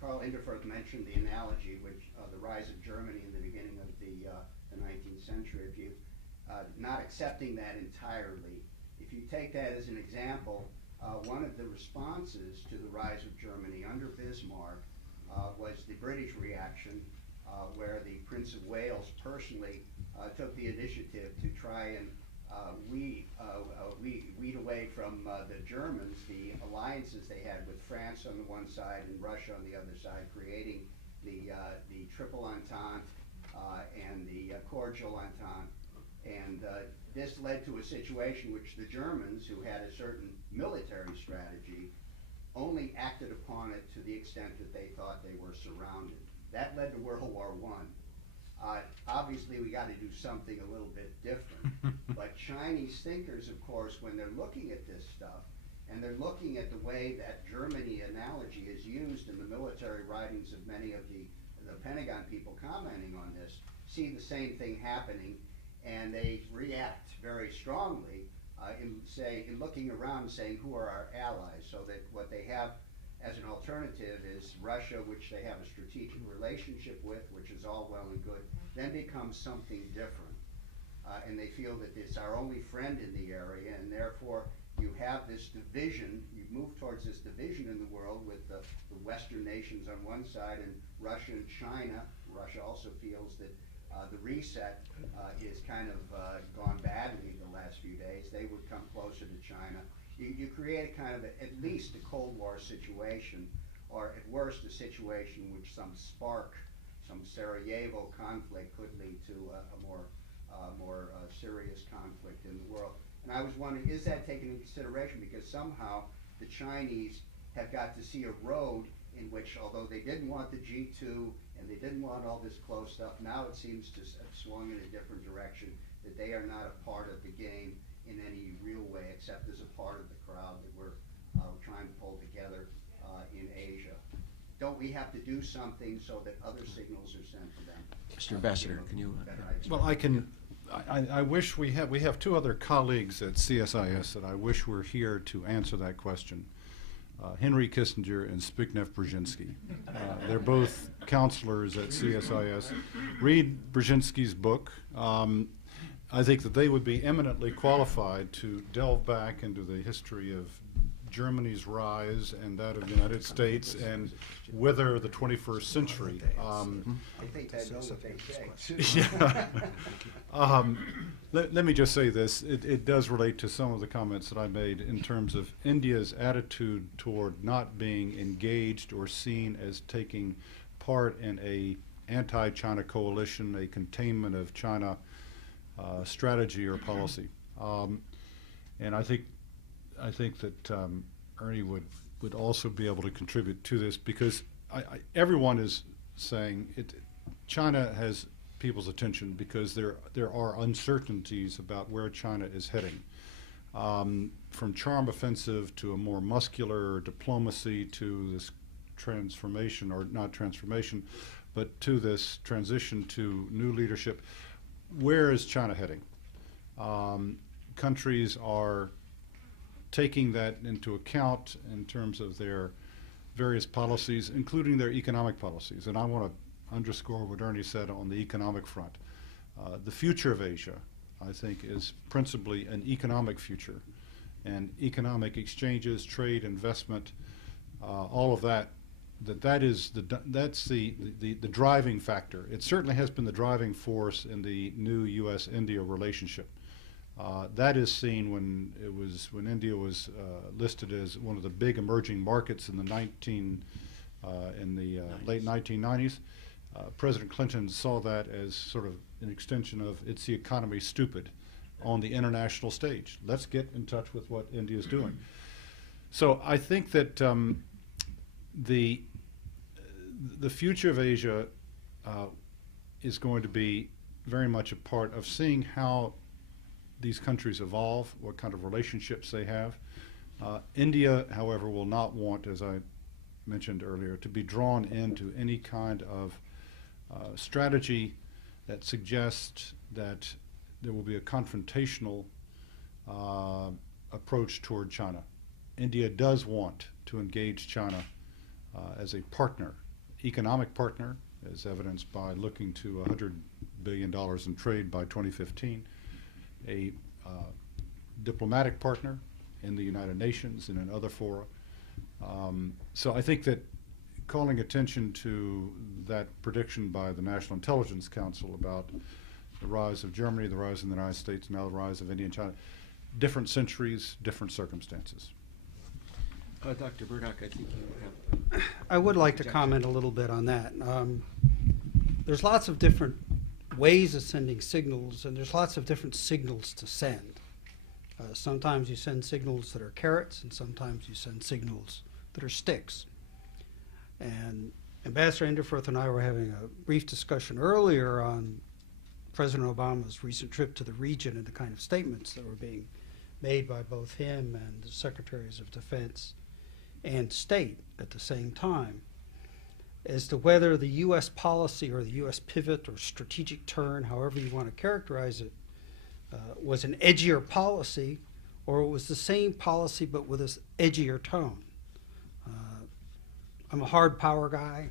Carl Inderford mentioned the analogy, which the rise of Germany in the beginning of the 19th century. If you not accepting that entirely, if you take that as an example, one of the responses to the rise of Germany under Bismarck was the British reaction, where the Prince of Wales personally took the initiative to try and weed away from the Germans the alliances they had with France on the one side and Russia on the other side, creating the Triple Entente and the Cordial Entente. And this led to a situation which the Germans, who had a certain military strategy, only acted upon it to the extent that they thought they were surrounded. That led to World War I. Obviously, we got to do something a little bit different. But Chinese thinkers, of course, when they're looking at this stuff, and they're looking at the way that Germany analogy is used in the military writings of many of the Pentagon people commenting on this, see the same thing happening, and they react very strongly in looking around and saying, who are our allies? So that what they have as an alternative is Russia, which they have a strategic relationship with, which is all well and good, then becomes something different. And they feel that it's our only friend in the area, and therefore you have this division, you move towards this division in the world with the Western nations on one side and Russia and China. Russia also feels that the reset is kind of gone badly the last few days. They would come closer to China. You create a kind of at least a Cold War situation, or at worst a situation in which some Sarajevo conflict could lead to a more serious conflict in the world. And I was wondering, is that taken into consideration? Because somehow the Chinese have got to see a road in which, although they didn't want the G2 and they didn't want all this close stuff, now it seems to have swung in a different direction, that they are not a part of the game in any real way, except as a part of the crowd that we're trying to pull together in Asia. Don't we have to do something so that other signals are sent to them? Mr. Ambassador, can you? Well, I wish we have 2 other colleagues at CSIS that I wish were here to answer that question. Henry Kissinger and Zbigniew Brzezinski. They're both counselors at CSIS. Read Brzezinski's book. I think that they would be eminently qualified to delve back into the history of Germany's rise and that of the United States and whether the 21st century. I think they know what they say. Yeah. Let me just say this. It does relate to some of the comments that I made in terms of India's attitude toward not being engaged or seen as taking part in a anti-China coalition, a containment of China strategy or policy. And I think that Ernie would also be able to contribute to this, because everyone is saying China has people's attention because there are uncertainties about where China is heading. From charm offensive to a more muscular diplomacy to this transformation, or not transformation, but to this transition to new leadership. Where is China heading? countries are taking that into account in terms of their various policies, including their economic policies. And I want to underscore what Ernie said on the economic front. The future of Asia, I think, is principally an economic future, and economic exchanges, trade, investment, all of that. That's the driving factor. It certainly has been the driving force in the new U.S.-India relationship. That is seen when India was listed as one of the big emerging markets in the late 1990s. President Clinton saw that as sort of an extension of "it's the economy, stupid," on the international stage. Let's get in touch with what India is doing. So I think that the future of Asia is going to be very much a part of seeing how these countries evolve, what kind of relationships they have. India, however, will not want, as I mentioned earlier, to be drawn into any kind of strategy that suggests that there will be a confrontational approach toward China. India does want to engage China as a partner, economic partner, as evidenced by looking to $100 billion in trade by 2015, a diplomatic partner in the United Nations and in other fora. So I think that calling attention to that prediction by the National Intelligence Council about the rise of Germany, the rise of the United States, now the rise of India and China, different centuries, different circumstances. Dr. Burdock, I think you have. I would like to comment a little bit on that. There's lots of different ways of sending signals, and there's lots of different signals to send. Sometimes you send signals that are carrots, and sometimes you send signals that are sticks. And Ambassador Inderfurth and I were having a brief discussion earlier on President Obama's recent trip to the region and the kind of statements that were being made by both him and the Secretaries of Defense and State at the same time as to whether the U.S. policy or the U.S. pivot or strategic turn, however you want to characterize it, was an edgier policy or it was the same policy but with this edgier tone. I'm a hard power guy.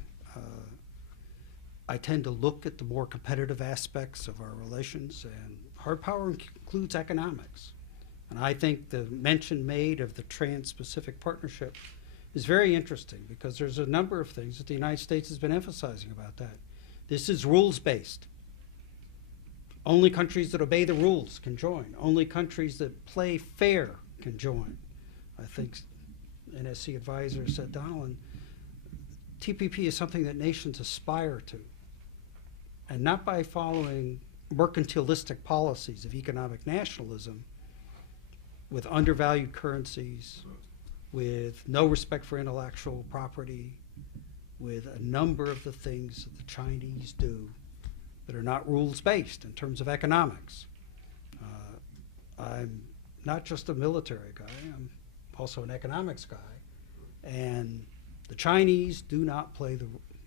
I tend to look at the more competitive aspects of our relations, and hard power includes economics. And I think the mention made of the Trans-Pacific Partnership is very interesting because there's a number of things that the United States has been emphasizing about that. This is rules-based. Only countries that obey the rules can join. Only countries that play fair can join. I think NSC advisor said, Donald, TPP is something that nations aspire to, and not by following mercantilistic policies of economic nationalism with undervalued currencies, with no respect for intellectual property, with a number of the things that the Chinese do that are not rules-based in terms of economics. I'm not just a military guy, I'm also an economics guy, and the Chinese do not play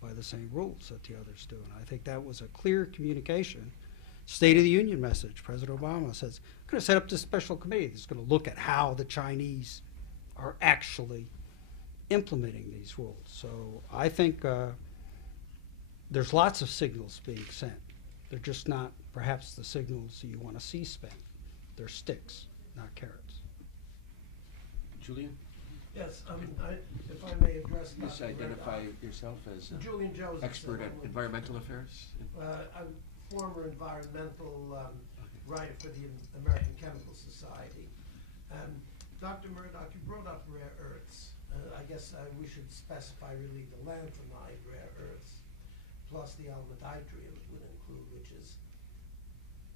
by the same rules that the others do, and I think that was a clear communication. State of the Union message, President Obama says, I'm going to set up this special committee that's going to look at how the Chinese are actually implementing these rules. So I think there's lots of signals being sent. They're just not perhaps the signals you want to see spent. They're sticks, not carrots. Julian? Yes, if I may address Please Dr. identify Murdoch. yourself as Julian Joseph. expert at environmental affairs. I'm former environmental writer for the American Chemical Society. Dr. Murdoch, you brought up rare earths. I guess we should specify really the lanthanide rare earths, plus the element yttrium it would include, which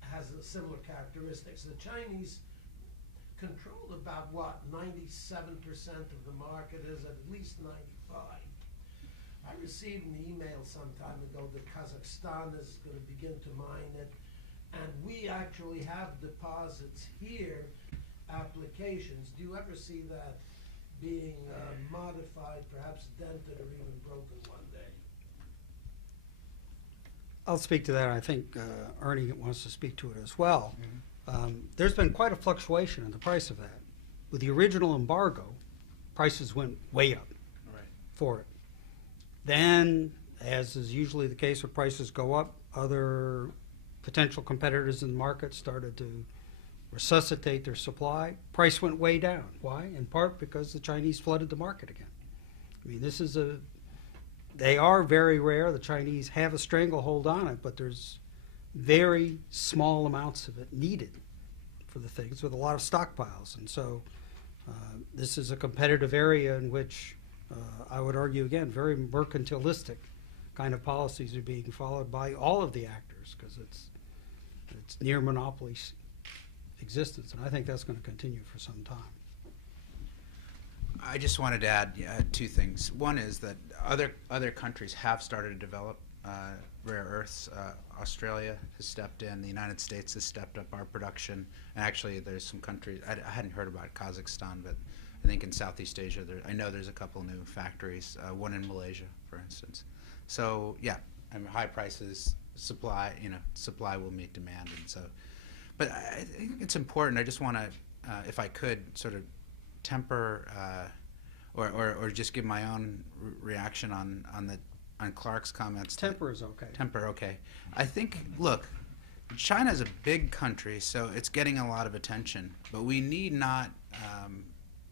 has a similar characteristics. The Chinese control about what, 97% of the market is at least 95. I received an email some time ago that Kazakhstan is going to begin to mine it, and we actually have deposits here, applications. Do you ever see that being modified, perhaps dented or even broken one day? I'll speak to that. I think Ernie wants to speak to it as well. There's been quite a fluctuation in the price of that. With the original embargo, prices went way up for it. Then, as is usually the case when prices go up, other potential competitors in the market started to resuscitate their supply. Price went way down. Why? In part because the Chinese flooded the market again. I mean, they are very rare. The Chinese have a stranglehold on it, but there's very small amounts of it needed for the things with a lot of stockpiles. And so this is a competitive area in which I would argue, again, very mercantilistic kind of policies are being followed by all of the actors because it's near monopoly existence. And I think that's going to continue for some time. I just wanted to add two things. One is that other countries have started to develop rare earths. Australia has stepped in. The United States has stepped up our production. And actually, there's some countries, I hadn't heard about Kazakhstan, but I think in Southeast Asia, I know there's a couple new factories, one in Malaysia, for instance. So, yeah, I mean, high prices, supply will meet demand. And so, but I think it's important. I just want to, if I could, sort of temper or just give my own reaction on Clark's comments. Temper is okay. Temper, okay. I think, look, China is a big country, so it's getting a lot of attention, but we need not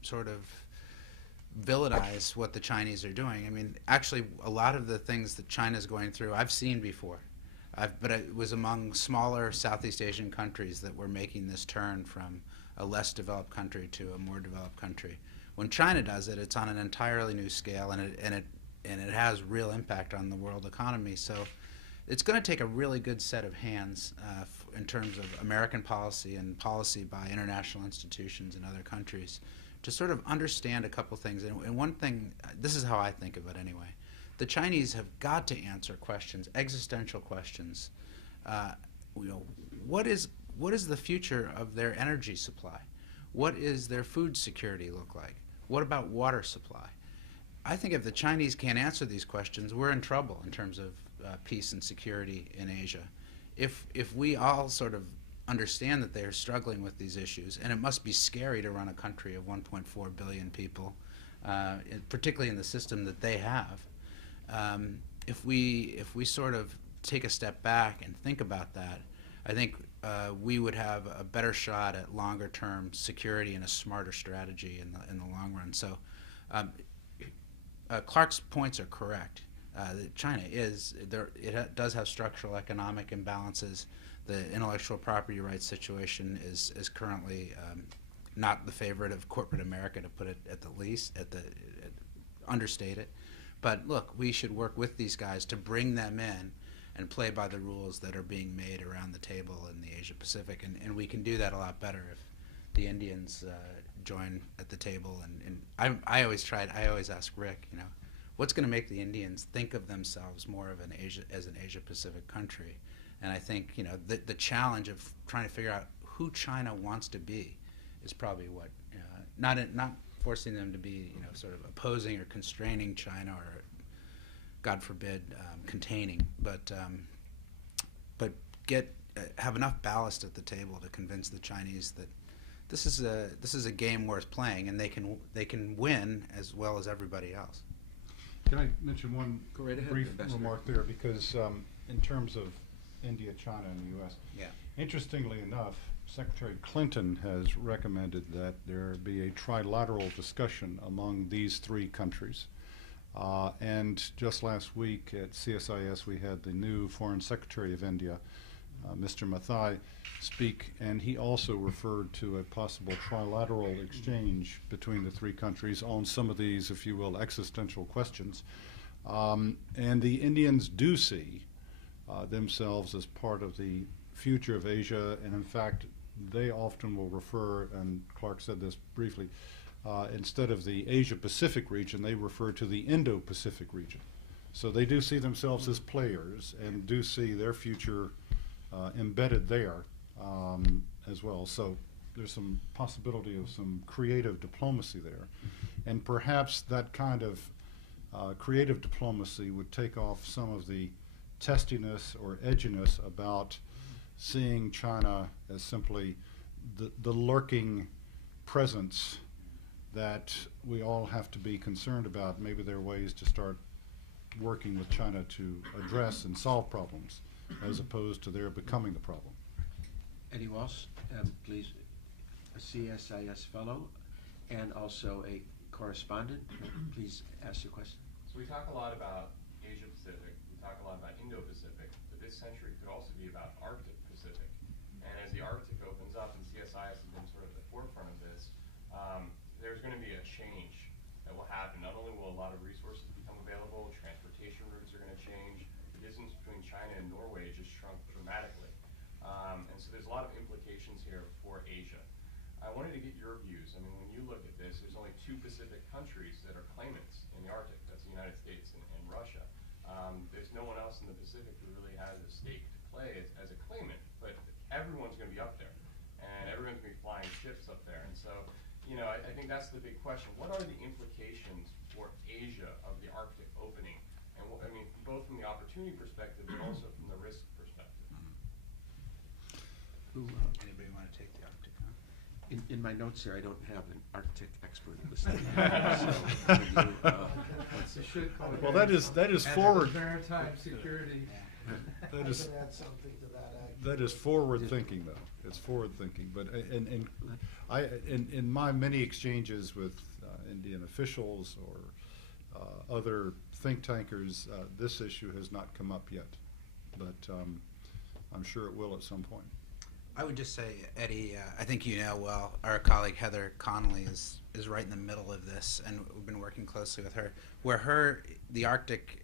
sort of villainize what the Chinese are doing. I mean, actually, a lot of the things that China's going through, I've seen before. But it was among smaller Southeast Asian countries that were making this turn from a less developed country to a more developed country. When China does it, it's on an entirely new scale, and it has real impact on the world economy. So it's going to take a really good set of hands in terms of American policy and policy by international institutions and other countries to sort of understand a couple things. And one thing, this is how I think of it anyway, the Chinese have got to answer questions, existential questions. What is the future of their energy supply? What is their food security look like? What about water supply? I think if the Chinese can't answer these questions, we're in trouble in terms of peace and security in Asia. If we all sort of understand that they are struggling with these issues, and it must be scary to run a country of 1.4 billion people, particularly in the system that they have. If we sort of take a step back and think about that, I think we would have a better shot at longer-term security and a smarter strategy in the long run. So Clark's points are correct. China does have structural economic imbalances. The intellectual property rights situation is currently not the favorite of corporate America, to put it at the least, understate it. But look, we should work with these guys to bring them in and play by the rules that are being made around the table in the Asia Pacific, and we can do that a lot better if the Indians join at the table. And I always ask Rick, what's going to make the Indians think of themselves more of as an Asia Pacific country? And I think the challenge of trying to figure out who China wants to be is probably what not forcing them to be sort of opposing or constraining China, or God forbid containing, but have enough ballast at the table to convince the Chinese that this is a game worth playing, and they can win as well as everybody else. Can I mention one Go right ahead, brief Ambassador. remark there? Because in terms of India, China, and the U.S., Yeah. interestingly enough, Secretary Clinton has recommended that there be a trilateral discussion among these three countries. And just last week at CSIS, we had the new Foreign Secretary of India, Mr. Mathai, speak, and he also referred to a possible trilateral exchange between the three countries on some of these, if you will, existential questions. And the Indians do see themselves as part of the future of Asia, and in fact, they often will refer, and Clark said this briefly, instead of the Asia-Pacific region, they refer to the Indo-Pacific region. So they do see themselves as players and do see their future embedded there as well. So there's some possibility of some creative diplomacy there. And perhaps that kind of creative diplomacy would take off some of the testiness or edginess about seeing China as simply the lurking presence that we all have to be concerned about. Maybe there are ways to start working with China to address and solve problems, as opposed to their becoming the problem. Eddie Walsh, please, a CSIS fellow and also a correspondent. Please ask your question. So we talk a lot about Asia Pacific, we talk a lot about Indo-Pacific, but this century could also be about Arctic Pacific. And as the Arctic opens up, and CSIS has been sort of at the forefront of this, there's going to be a change that will happen. Not only will a lot of resources become available, transportation routes are going to change, the distance between China and Norway just shrunk dramatically. And so there's a lot of implications here for Asia. I wanted to get your views. I mean, when you look at this, there's only 2 Pacific countries that are claimants in the Arctic. That's the United States and Russia. There's no one else in the Pacific who really has a stake to play as a claimant, but everyone's going to be up there, and everyone's going to be flying ships up there. And so, you know, I think that's the big question. What are the implications for Asia of the Arctic opening? And I mean, both from the opportunity perspective, but also from the risk perspective. Anybody want to take the Arctic? Huh? In my notes here, I don't have an Arctic expert listed. So, can you, Well, that is forward. Maritime security. That I is can add something to that, actually. that is forward thinking, though. It's forward thinking. But in my many exchanges with Indian officials or other think tankers, this issue has not come up yet. But I'm sure it will at some point. I would just say, Eddie, I think you know well, our colleague Heather Connolly is right in the middle of this, and we've been working closely with her. Where the Arctic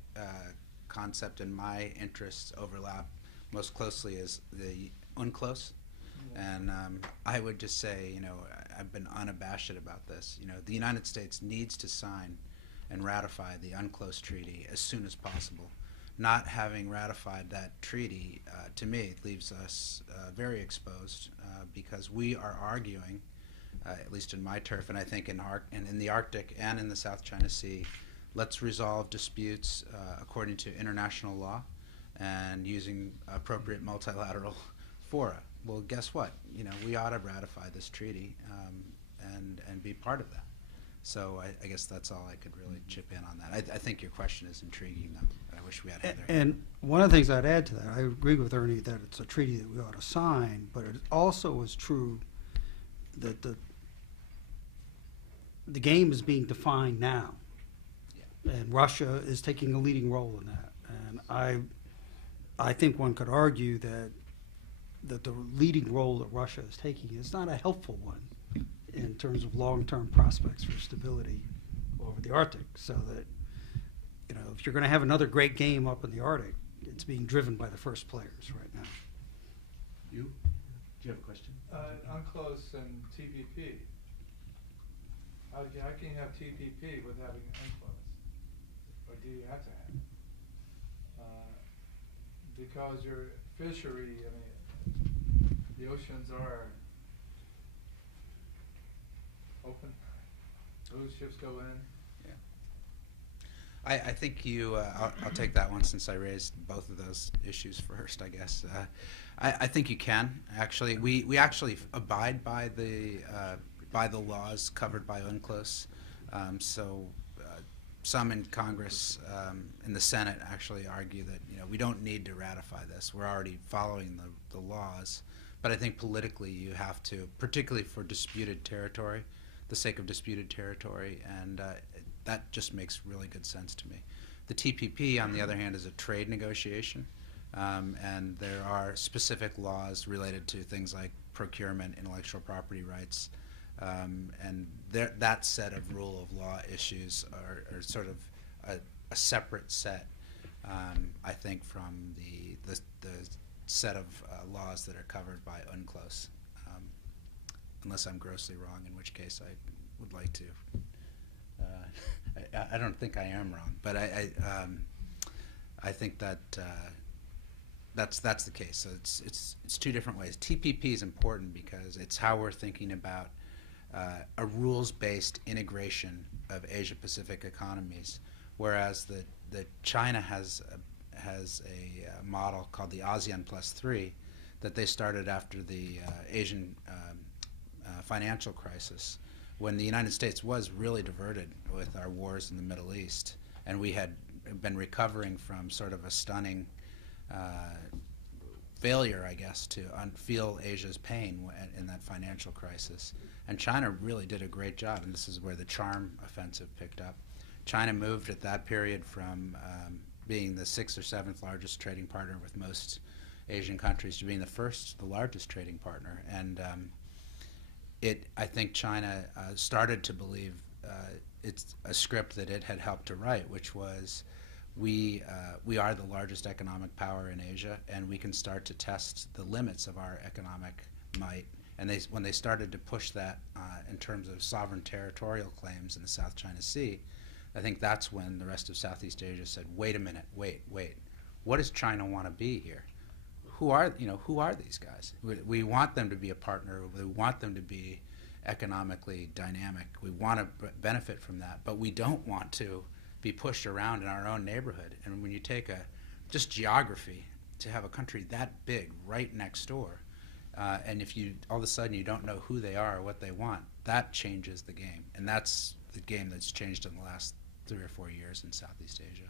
concept and my interests overlap most closely is the UNCLOS. And I would just say, you know, I've been unabashed about this. You know, the United States needs to sign and ratify the UNCLOS treaty as soon as possible. Not having ratified that treaty, to me, leaves us very exposed because we are arguing, at least in my turf, and I think in the Arctic and in the South China Sea, let's resolve disputes according to international law and using appropriate multilateral fora. Well, guess what? You know, we ought to ratify this treaty and be part of that. So I guess that's all I could really chip in on that. I think your question is intriguing, though. I wish we had Heather. And one of the things I'd add to that, I agree with Ernie that it's a treaty that we ought to sign, but it also is true that the game is being defined now. Yeah. And Russia is taking a leading role in that. And I think one could argue that the leading role that Russia is taking is not a helpful one in terms of long-term prospects for stability over the Arctic. So that, you know, if you're going to have another great game up in the Arctic, it's being driven by the first players right now. do you have a question? UNCLOS and TPP. How can you have TPP with having UNCLOS? Or do you have to have it? Because your fishery, I mean, the oceans are open. Those ships go in. I think I'll take that one since I raised both of those issues first, I guess. I think you can, actually. We actually abide by the laws covered by UNCLOS. So some in Congress, in the Senate, actually argue that, you know, we don't need to ratify this. We're already following the laws. But I think politically you have to, particularly for disputed territory, the sake of disputed territory, and that just makes really good sense to me. The TPP, on the other hand, is a trade negotiation, and there are specific laws related to things like procurement, intellectual property rights, and that set of rule of law issues are sort of a separate set, I think, from the set of laws that are covered by UNCLOS, unless I'm grossly wrong, in which case I would like to. I don't think I am wrong, but I think that that's the case. So it's two different ways. TPP is important because it's how we're thinking about a rules-based integration of Asia-Pacific economies, whereas the China has a model called the ASEAN +3 that they started after the Asian financial crisis, when the United States was really diverted with our wars in the Middle East, and we had been recovering from sort of a stunning failure, I guess, to feel Asia's pain in that financial crisis. And China really did a great job, and this is where the charm offensive picked up. China moved at that period from being the 6th or 7th largest trading partner with most Asian countries to being the largest trading partner. And I think China started to believe it's a script that it had helped to write, which was we are the largest economic power in Asia, and we can start to test the limits of our economic might. And when they started to push that in terms of sovereign territorial claims in the South China Sea, I think that's when the rest of Southeast Asia said, wait a minute, wait. What does China want to be here? Who are these guys? We want them to be a partner. We want them to be economically dynamic. We want to benefit from that, but we don't want to be pushed around in our own neighborhood. And when you take just geography, to have a country that big right next door, and if you all of a sudden you don't know who they are or what they want, that changes the game. And that's the game that's changed in the last 3 or 4 years in Southeast Asia.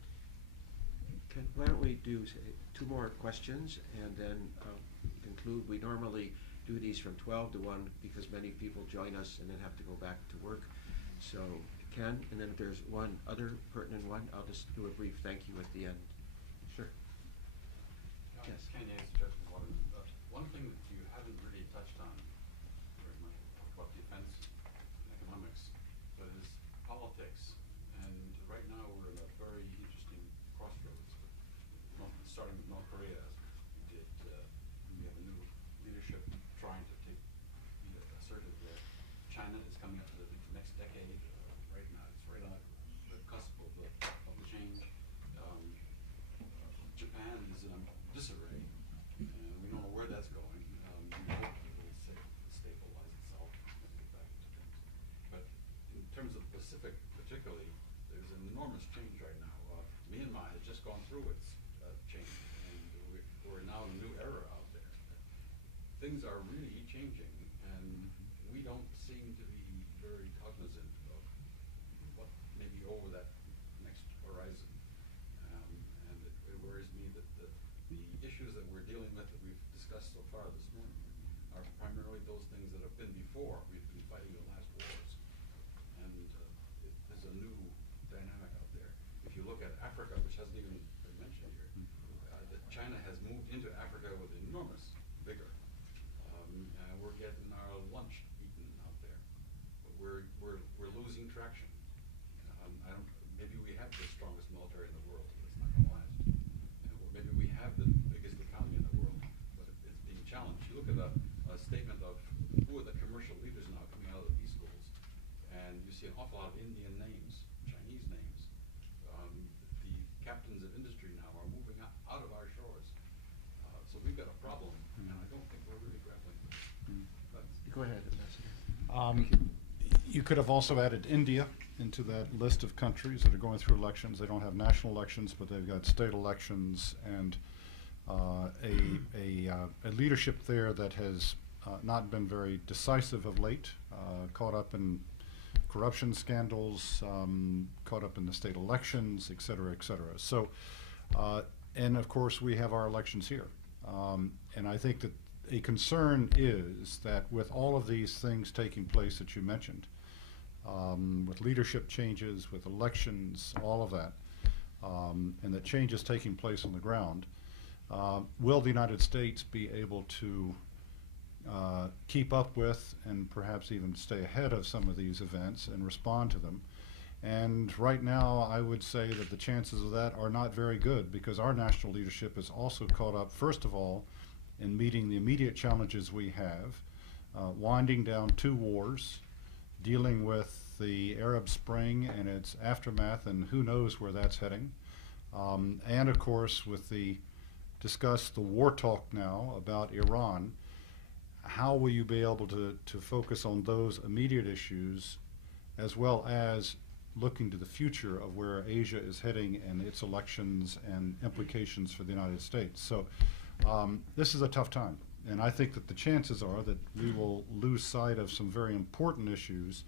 Why don't we do 2 more questions and then conclude? We normally do these from 12 to 1 because many people join us and then have to go back to work. So Ken, and then if there's one other pertinent one, I'll just do a brief thank you at the end. Sure. Yes. Ken Yates, Judgment Water. One thing that you haven't really touched on very much, we talked about defense and economics, but is politics. And right now we're in a very interesting crossroads, starting with North Korea, as we did. We have a new leadership trying to be assertive there. China is coming up to the next decade. Right now, it's right on the cusp of the change. Japan is in disarray, and we don't know where that's going. We hope it will stabilize itself and get back into terms. But in terms of the Pacific, particularly, there's an enormous change right now. Myanmar has just gone through its change, and we're now in a new era out there. Things are really changing, and we don't seem to be very cognizant of what may be over that next horizon. And it worries me that the issues that we're dealing with that we've discussed so far this morning are primarily those things that have been before. We've been fighting the last wars, and there's a new dynamic out there. If you look at Africa, which hasn't even been mentioned here, that China has moved into Africa with enormous vigor. We're getting our lunch eaten out there, but we're losing traction. Maybe we have the strongest military in the world, but it's not going to last. Maybe we have the biggest economy in the world, but it's being challenged. You look at a statement of who are the commercial leaders now coming out of the B schools, and you see an awful lot of Indian names, Chinese names. The captains of industry now are moving out of our shores. So we've got a problem, and I don't think we're really grappling with it. Go ahead, Ambassador. You could have also added India into that list of countries that are going through elections. They don't have national elections, but they've got state elections, and a leadership there that has not been very decisive of late, caught up in corruption scandals, caught up in the state elections, et cetera, et cetera. So, and of course we have our elections here. And I think that a concern is that with all of these things taking place that you mentioned, with leadership changes, with elections, all of that, and the changes taking place on the ground, will the United States be able to keep up with and perhaps even stay ahead of some of these events and respond to them? And right now, I would say that the chances of that are not very good, because our national leadership is also caught up, first of all, in meeting the immediate challenges we have, winding down 2 wars, dealing with the Arab Spring and its aftermath, and who knows where that's heading, and of course with discuss the war talk now about Iran. How will you be able to focus on those immediate issues, as well as looking to the future of where Asia is heading and its elections and implications for the United States? So this is a tough time, And I think that the chances are that we will lose sight of some very important issues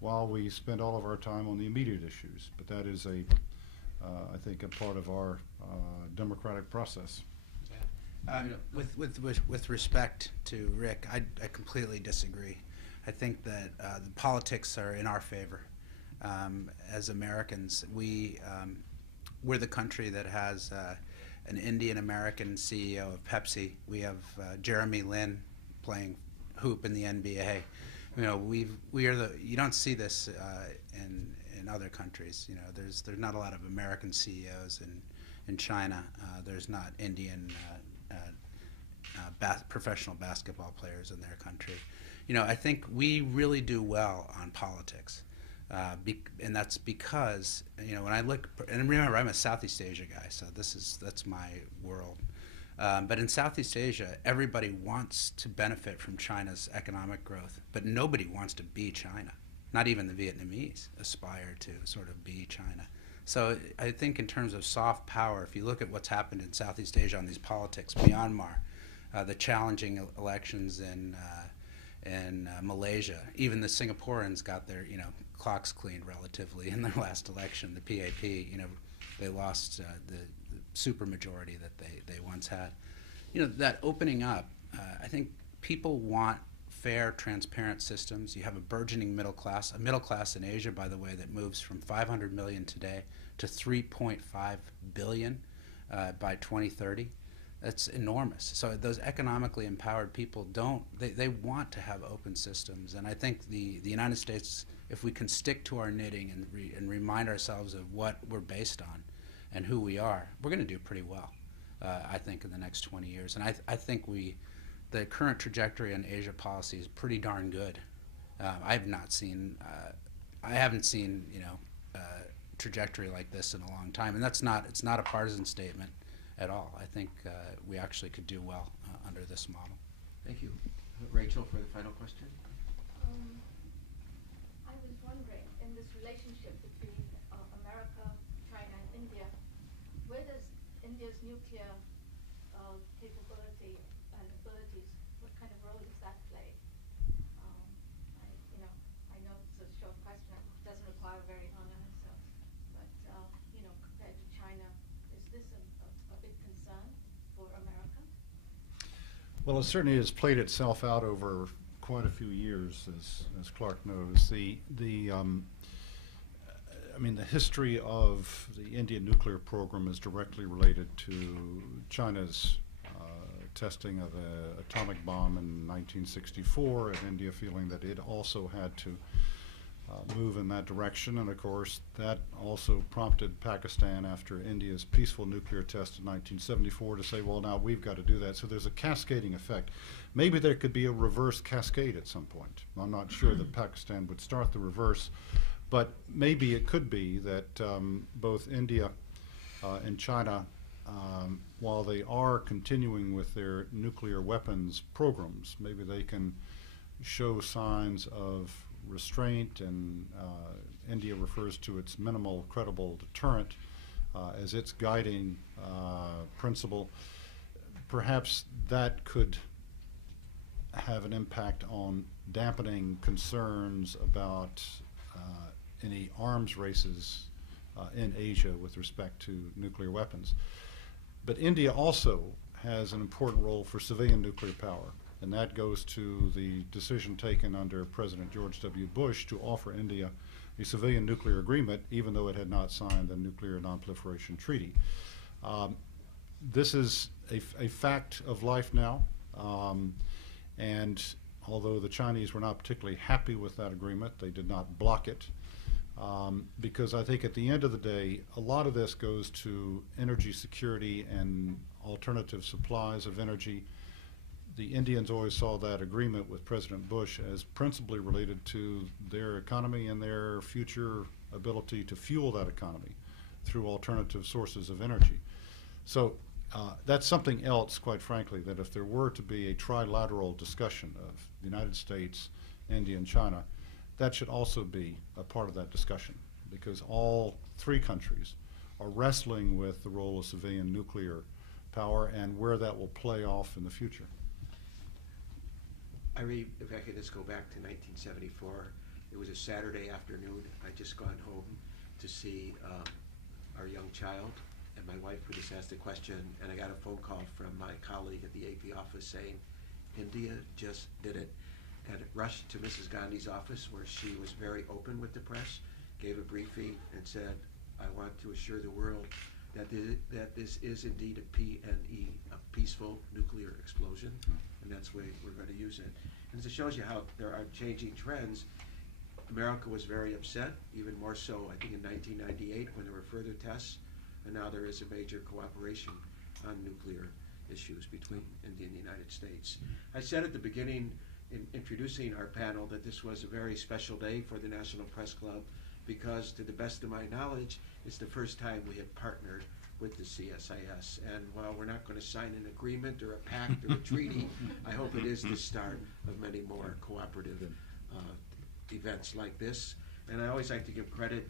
while we spend all of our time on the immediate issues. But that is I think, a part of our democratic process. With respect to Rick, I completely disagree. I think that the politics are in our favor. As Americans, we're the country that has an Indian-American CEO of Pepsi. We have Jeremy Lin playing hoop in the NBA. You know, we are the. You don't see this in other countries. You know, there's not a lot of American CEOs in China. There's not Indian professional basketball players in their country. You know, I think we really do well on politics. And that's because, you know, when I look, and remember, I'm a Southeast Asia guy, so that's my world. But in Southeast Asia, everybody wants to benefit from China's economic growth, but nobody wants to be China. Not even the Vietnamese aspire to sort of be China. So I think in terms of soft power, if you look at what's happened in Southeast Asia on these politics, Myanmar, the challenging elections in Malaysia, even the Singaporeans got their, you know, clocks cleaned relatively in their last election. The PAP, you know, they lost the supermajority that they once had. You know, that opening up, I think people want fair, transparent systems. You have a burgeoning middle class in Asia, by the way, that moves from 500 million today to 3.5 billion by 2030. That's enormous. So those economically empowered people they want to have open systems. And I think the United States, if we can stick to our knitting and remind ourselves of what we're based on and who we are, we're going to do pretty well, I think, in the next 20 years. And I think the current trajectory on Asia policy is pretty darn good. I haven't seen, you know, trajectory like this in a long time. And it's not a partisan statement at all. I think we actually could do well under this model. Thank you. Rachel, for the final question. I was wondering, in this relationship between America, China, and India, where does India's nuclear capability and abilities, what kind of role does that play? I know it's a short question, it doesn't require a very long answer, but you know, compared to China, is this a big concern for America? Well, it certainly has played itself out over quite a few years, as Clark knows. I mean, the history of the Indian nuclear program is directly related to China's testing of an atomic bomb in 1964, and India feeling that it also had to move in that direction. And of course, that also prompted Pakistan, after India's peaceful nuclear test in 1974, to say, well, now we've got to do that. So there's a cascading effect. Maybe there could be a reverse cascade at some point. I'm not sure that Pakistan would start the reverse, but maybe it could be that both India and China, while they are continuing with their nuclear weapons programs, maybe they can show signs of restraint, and India refers to its minimal credible deterrent as its guiding principle. Perhaps that could have an impact on dampening concerns about any arms races in Asia with respect to nuclear weapons. But India also has an important role for civilian nuclear power, and that goes to the decision taken under President George W. Bush to offer India a civilian nuclear agreement, even though it had not signed the Nuclear Non-Proliferation Treaty. This is a fact of life now, and although the Chinese were not particularly happy with that agreement, they did not block it, because I think at the end of the day, a lot of this goes to energy security and alternative supplies of energy. The Indians always saw that agreement with President Bush as principally related to their economy and their future ability to fuel that economy through alternative sources of energy. So that's something else, quite frankly, that if there were to be a trilateral discussion of the United States, India, and China, that should also be a part of that discussion, because all three countries are wrestling with the role of civilian nuclear power and where that will play off in the future. if I could just go back to 1974, it was a Saturday afternoon. I'd just gone home to see our young child, and my wife would just ask the question, and I got a phone call from my colleague at the AP office saying, India just did it. And it rushed to Mrs. Gandhi's office, where she was very open with the press, gave a briefing, and said, I want to assure the world that this is indeed a PNE, a peaceful nuclear explosion, and that's the way we're going to use it. And it shows you how there are changing trends. America was very upset, even more so, I think, in 1998 when there were further tests, and now there is a major cooperation on nuclear issues between India and the United States. I said at the beginning, in introducing our panel, that this was a very special day for the National Press Club because, to the best of my knowledge, it's the first time we have partnered with the CSIS. And while we're not going to sign an agreement or a pact or a treaty, I hope it is the start of many more cooperative events like this. And I always like to give credit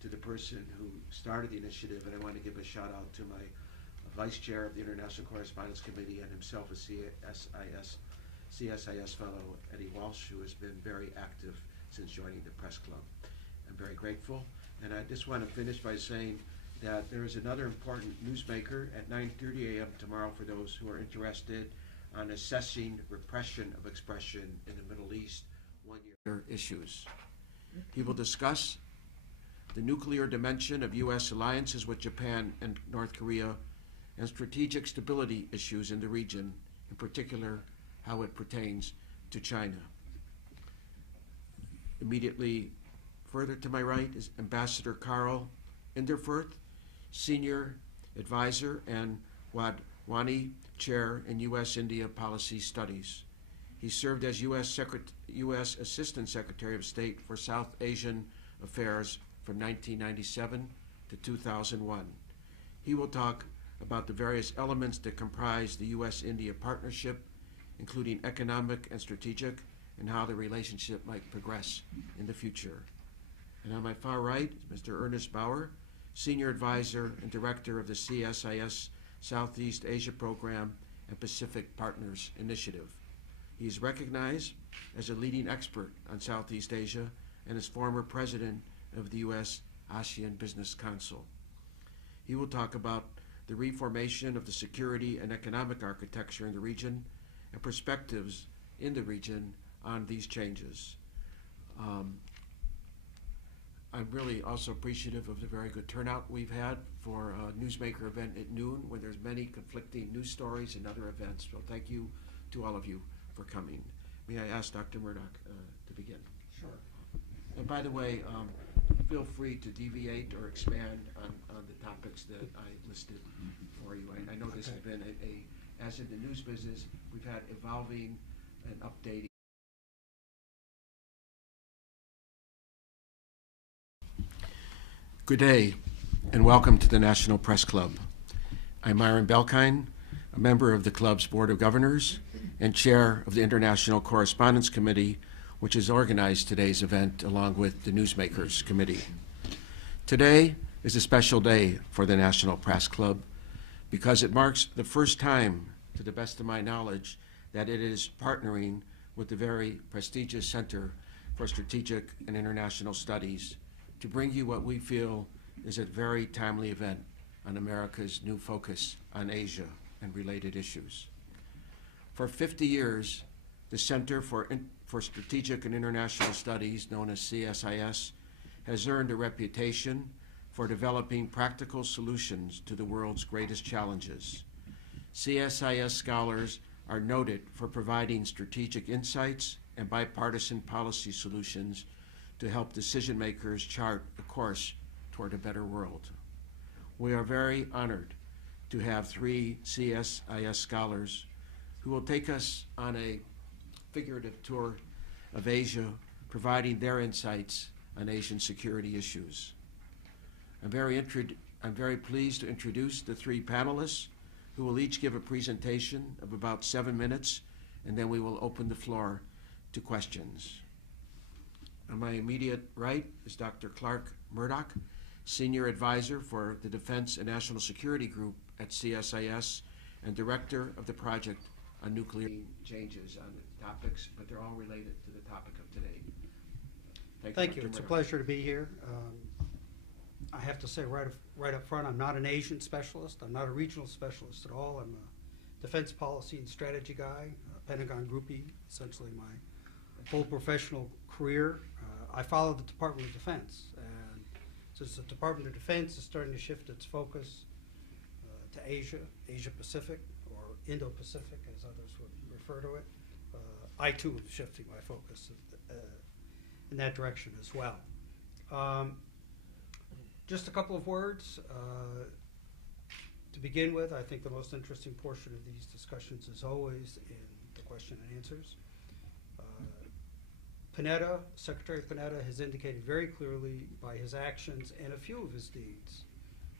to the person who started the initiative, and I want to give a shout out to my Vice Chair of the International Correspondence Committee and himself a CSIS fellow, Eddie Walsh, who has been very active since joining the press club. I'm very grateful, and I just want to finish by saying that there is another important newsmaker at 9:30 a.m. tomorrow for those who are interested on assessing repression of expression in the Middle East 1 year issues. He will discuss the nuclear dimension of U.S. alliances with Japan and North Korea and strategic stability issues in the region, in particular how it pertains to China. Immediately further to my right is Ambassador Karl Inderfurth, Senior Advisor and Wadhwani Chair in U.S.-India Policy Studies. He served as U.S. Assistant Secretary of State for South Asian Affairs from 1997 to 2001. He will talk about the various elements that comprise the U.S.-India partnership, including economic and strategic, and how the relationship might progress in the future. And on my far right is Mr. Ernest Bauer, Senior Advisor and Director of the CSIS Southeast Asia Program and Pacific Partners Initiative. He is recognized as a leading expert on Southeast Asia and is former president of the U.S. ASEAN Business Council. He will talk about the reformation of the security and economic architecture in the region and perspectives in the region on these changes. I'm really also appreciative of the very good turnout we've had for a Newsmaker event at noon when there's many conflicting news stories and other events. So thank you to all of you for coming. May I ask Dr. Murdoch to begin? Sure. And by the way, feel free to deviate or expand on the topics that I listed for you. I know this has been as in the news business, we've had evolving and updating. Good day, and welcome to the National Press Club. I'm Myron Belkine, a member of the club's Board of Governors and chair of the International Correspondence Committee, which has organized today's event along with the Newsmakers Committee. Today is a special day for the National Press Club because it marks the first time, to the best of my knowledge, that it is partnering with the very prestigious Center for Strategic and International Studies to bring you what we feel is a very timely event on America's new focus on Asia and related issues. For 50 years, the Center for Strategic and International Studies, known as CSIS, has earned a reputation for developing practical solutions to the world's greatest challenges. CSIS scholars are noted for providing strategic insights and bipartisan policy solutions to help decision makers chart a course toward a better world. We are very honored to have 3 CSIS scholars who will take us on a figurative tour of Asia, providing their insights on Asian security issues. I'm very pleased to introduce the 3 panelists who will each give a presentation of about 7 minutes, and then we will open the floor to questions. On my immediate right is Dr. Clark Murdoch, Senior Advisor for the Defense and National Security Group at CSIS and Director of the project on nuclear changes on the topics, but they're all related to the topic of today. Thank you. Dr. It's a Murdoch. pleasure to be here. I have to say right up front, I'm not an Asian specialist. I'm not a regional specialist at all. I'm a defense policy and strategy guy, a Pentagon groupie, essentially my full professional career. I follow the Department of Defense, and since the Department of Defense is starting to shift its focus to Asia, Asia Pacific, or Indo-Pacific, as others would refer to it, I too am shifting my focus in that direction as well. Just a couple of words. To begin with, I think the most interesting portion of these discussions is always in the question and answers. Secretary Panetta has indicated very clearly by his actions and a few of his deeds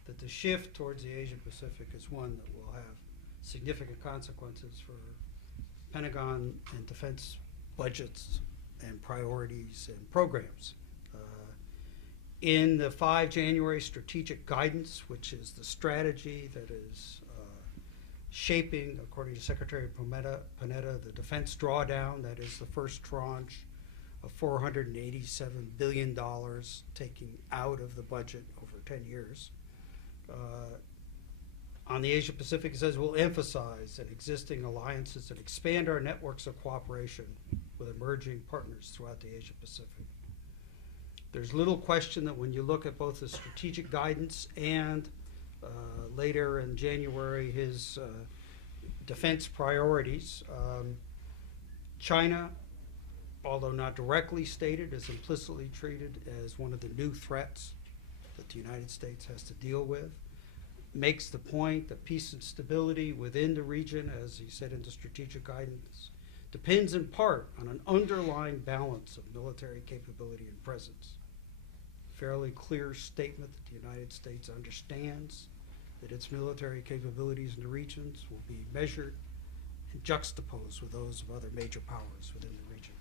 that the shift towards the Asia Pacific is one that will have significant consequences for Pentagon and defense budgets and priorities and programs. In the 5 January strategic guidance, which is the strategy that is shaping, according to Secretary Panetta, the defense drawdown, that is the first tranche of $487 billion taking out of the budget over 10 years. On the Asia Pacific, it says we'll emphasize that existing alliances and expand our networks of cooperation with emerging partners throughout the Asia Pacific. There's little question that when you look at both the strategic guidance and later in January his defense priorities, China, although not directly stated, is implicitly treated as one of the new threats that the United States has to deal with. Makes the point that peace and stability within the region, as he said in the strategic guidance, depends in part on an underlying balance of military capability and presence. Fairly clear statement that the United States understands that its military capabilities in the regions will be measured and juxtaposed with those of other major powers within the region.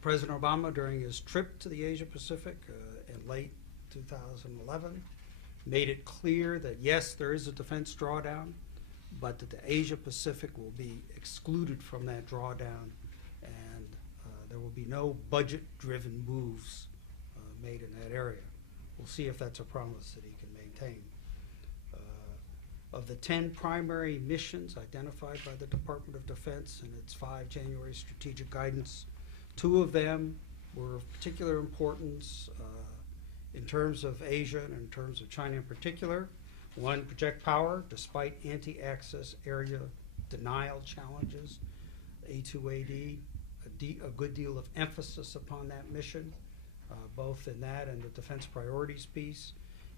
President Obama, during his trip to the Asia Pacific in late 2011, made it clear that yes, there is a defense drawdown, but that the Asia Pacific will be excluded from that drawdown, and there will be no budget-driven moves made in that area. We'll see if that's a promise that he can maintain. Of the 10 primary missions identified by the Department of Defense in its 5 January strategic guidance, 2 of them were of particular importance in terms of Asia and in terms of China in particular. One, project power, despite anti-access area denial challenges, A2AD, a good deal of emphasis upon that mission, both in that and the defense priorities piece.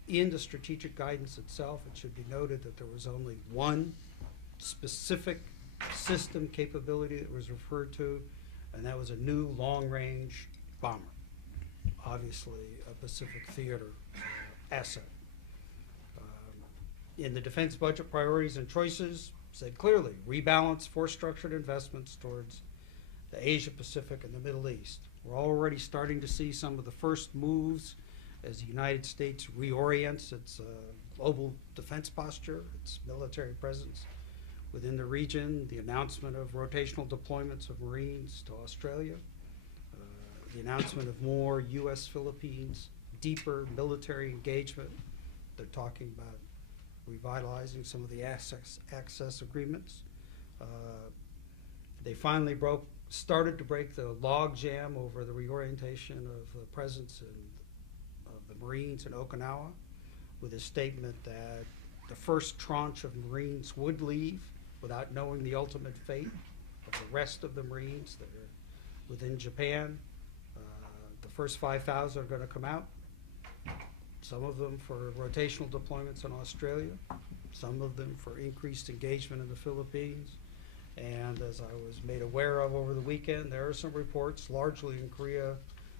In the strategic guidance itself, it should be noted that there was only one specific system capability that was referred to, and that was a new long-range bomber, obviously a Pacific theater asset. In the defense budget priorities and choices, said clearly, rebalance force-structured investments towards the Asia Pacific and the Middle East. We're already starting to see some of the first moves as the United States reorients its global defense posture, its military presence within the region, the announcement of rotational deployments of Marines to Australia, the announcement of more U.S.-Philippines, deeper military engagement. They're talking about revitalizing some of the access agreements. They finally started to break the log jam over the reorientation of the presence of the Marines in Okinawa with a statement that the first tranche of Marines would leave without knowing the ultimate fate of the rest of the Marines that are within Japan. The first 5,000 are going to come out, some of them for rotational deployments in Australia, some of them for increased engagement in the Philippines. And as I was made aware of over the weekend, there are some reports, largely in Korea,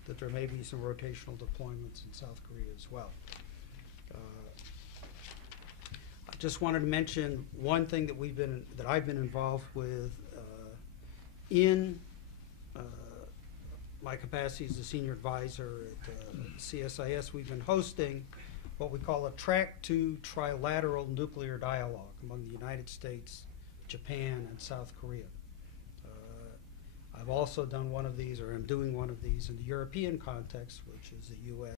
that there may be some rotational deployments in South Korea as well. I just wanted to mention one thing that I've been involved with in my capacity as a senior advisor at CSIS. We've been hosting what we call a Track 2 trilateral nuclear dialogue among the United States, Japan, and South Korea. I've also done one of these, or I'm doing one of these in the European context, which is the U.S.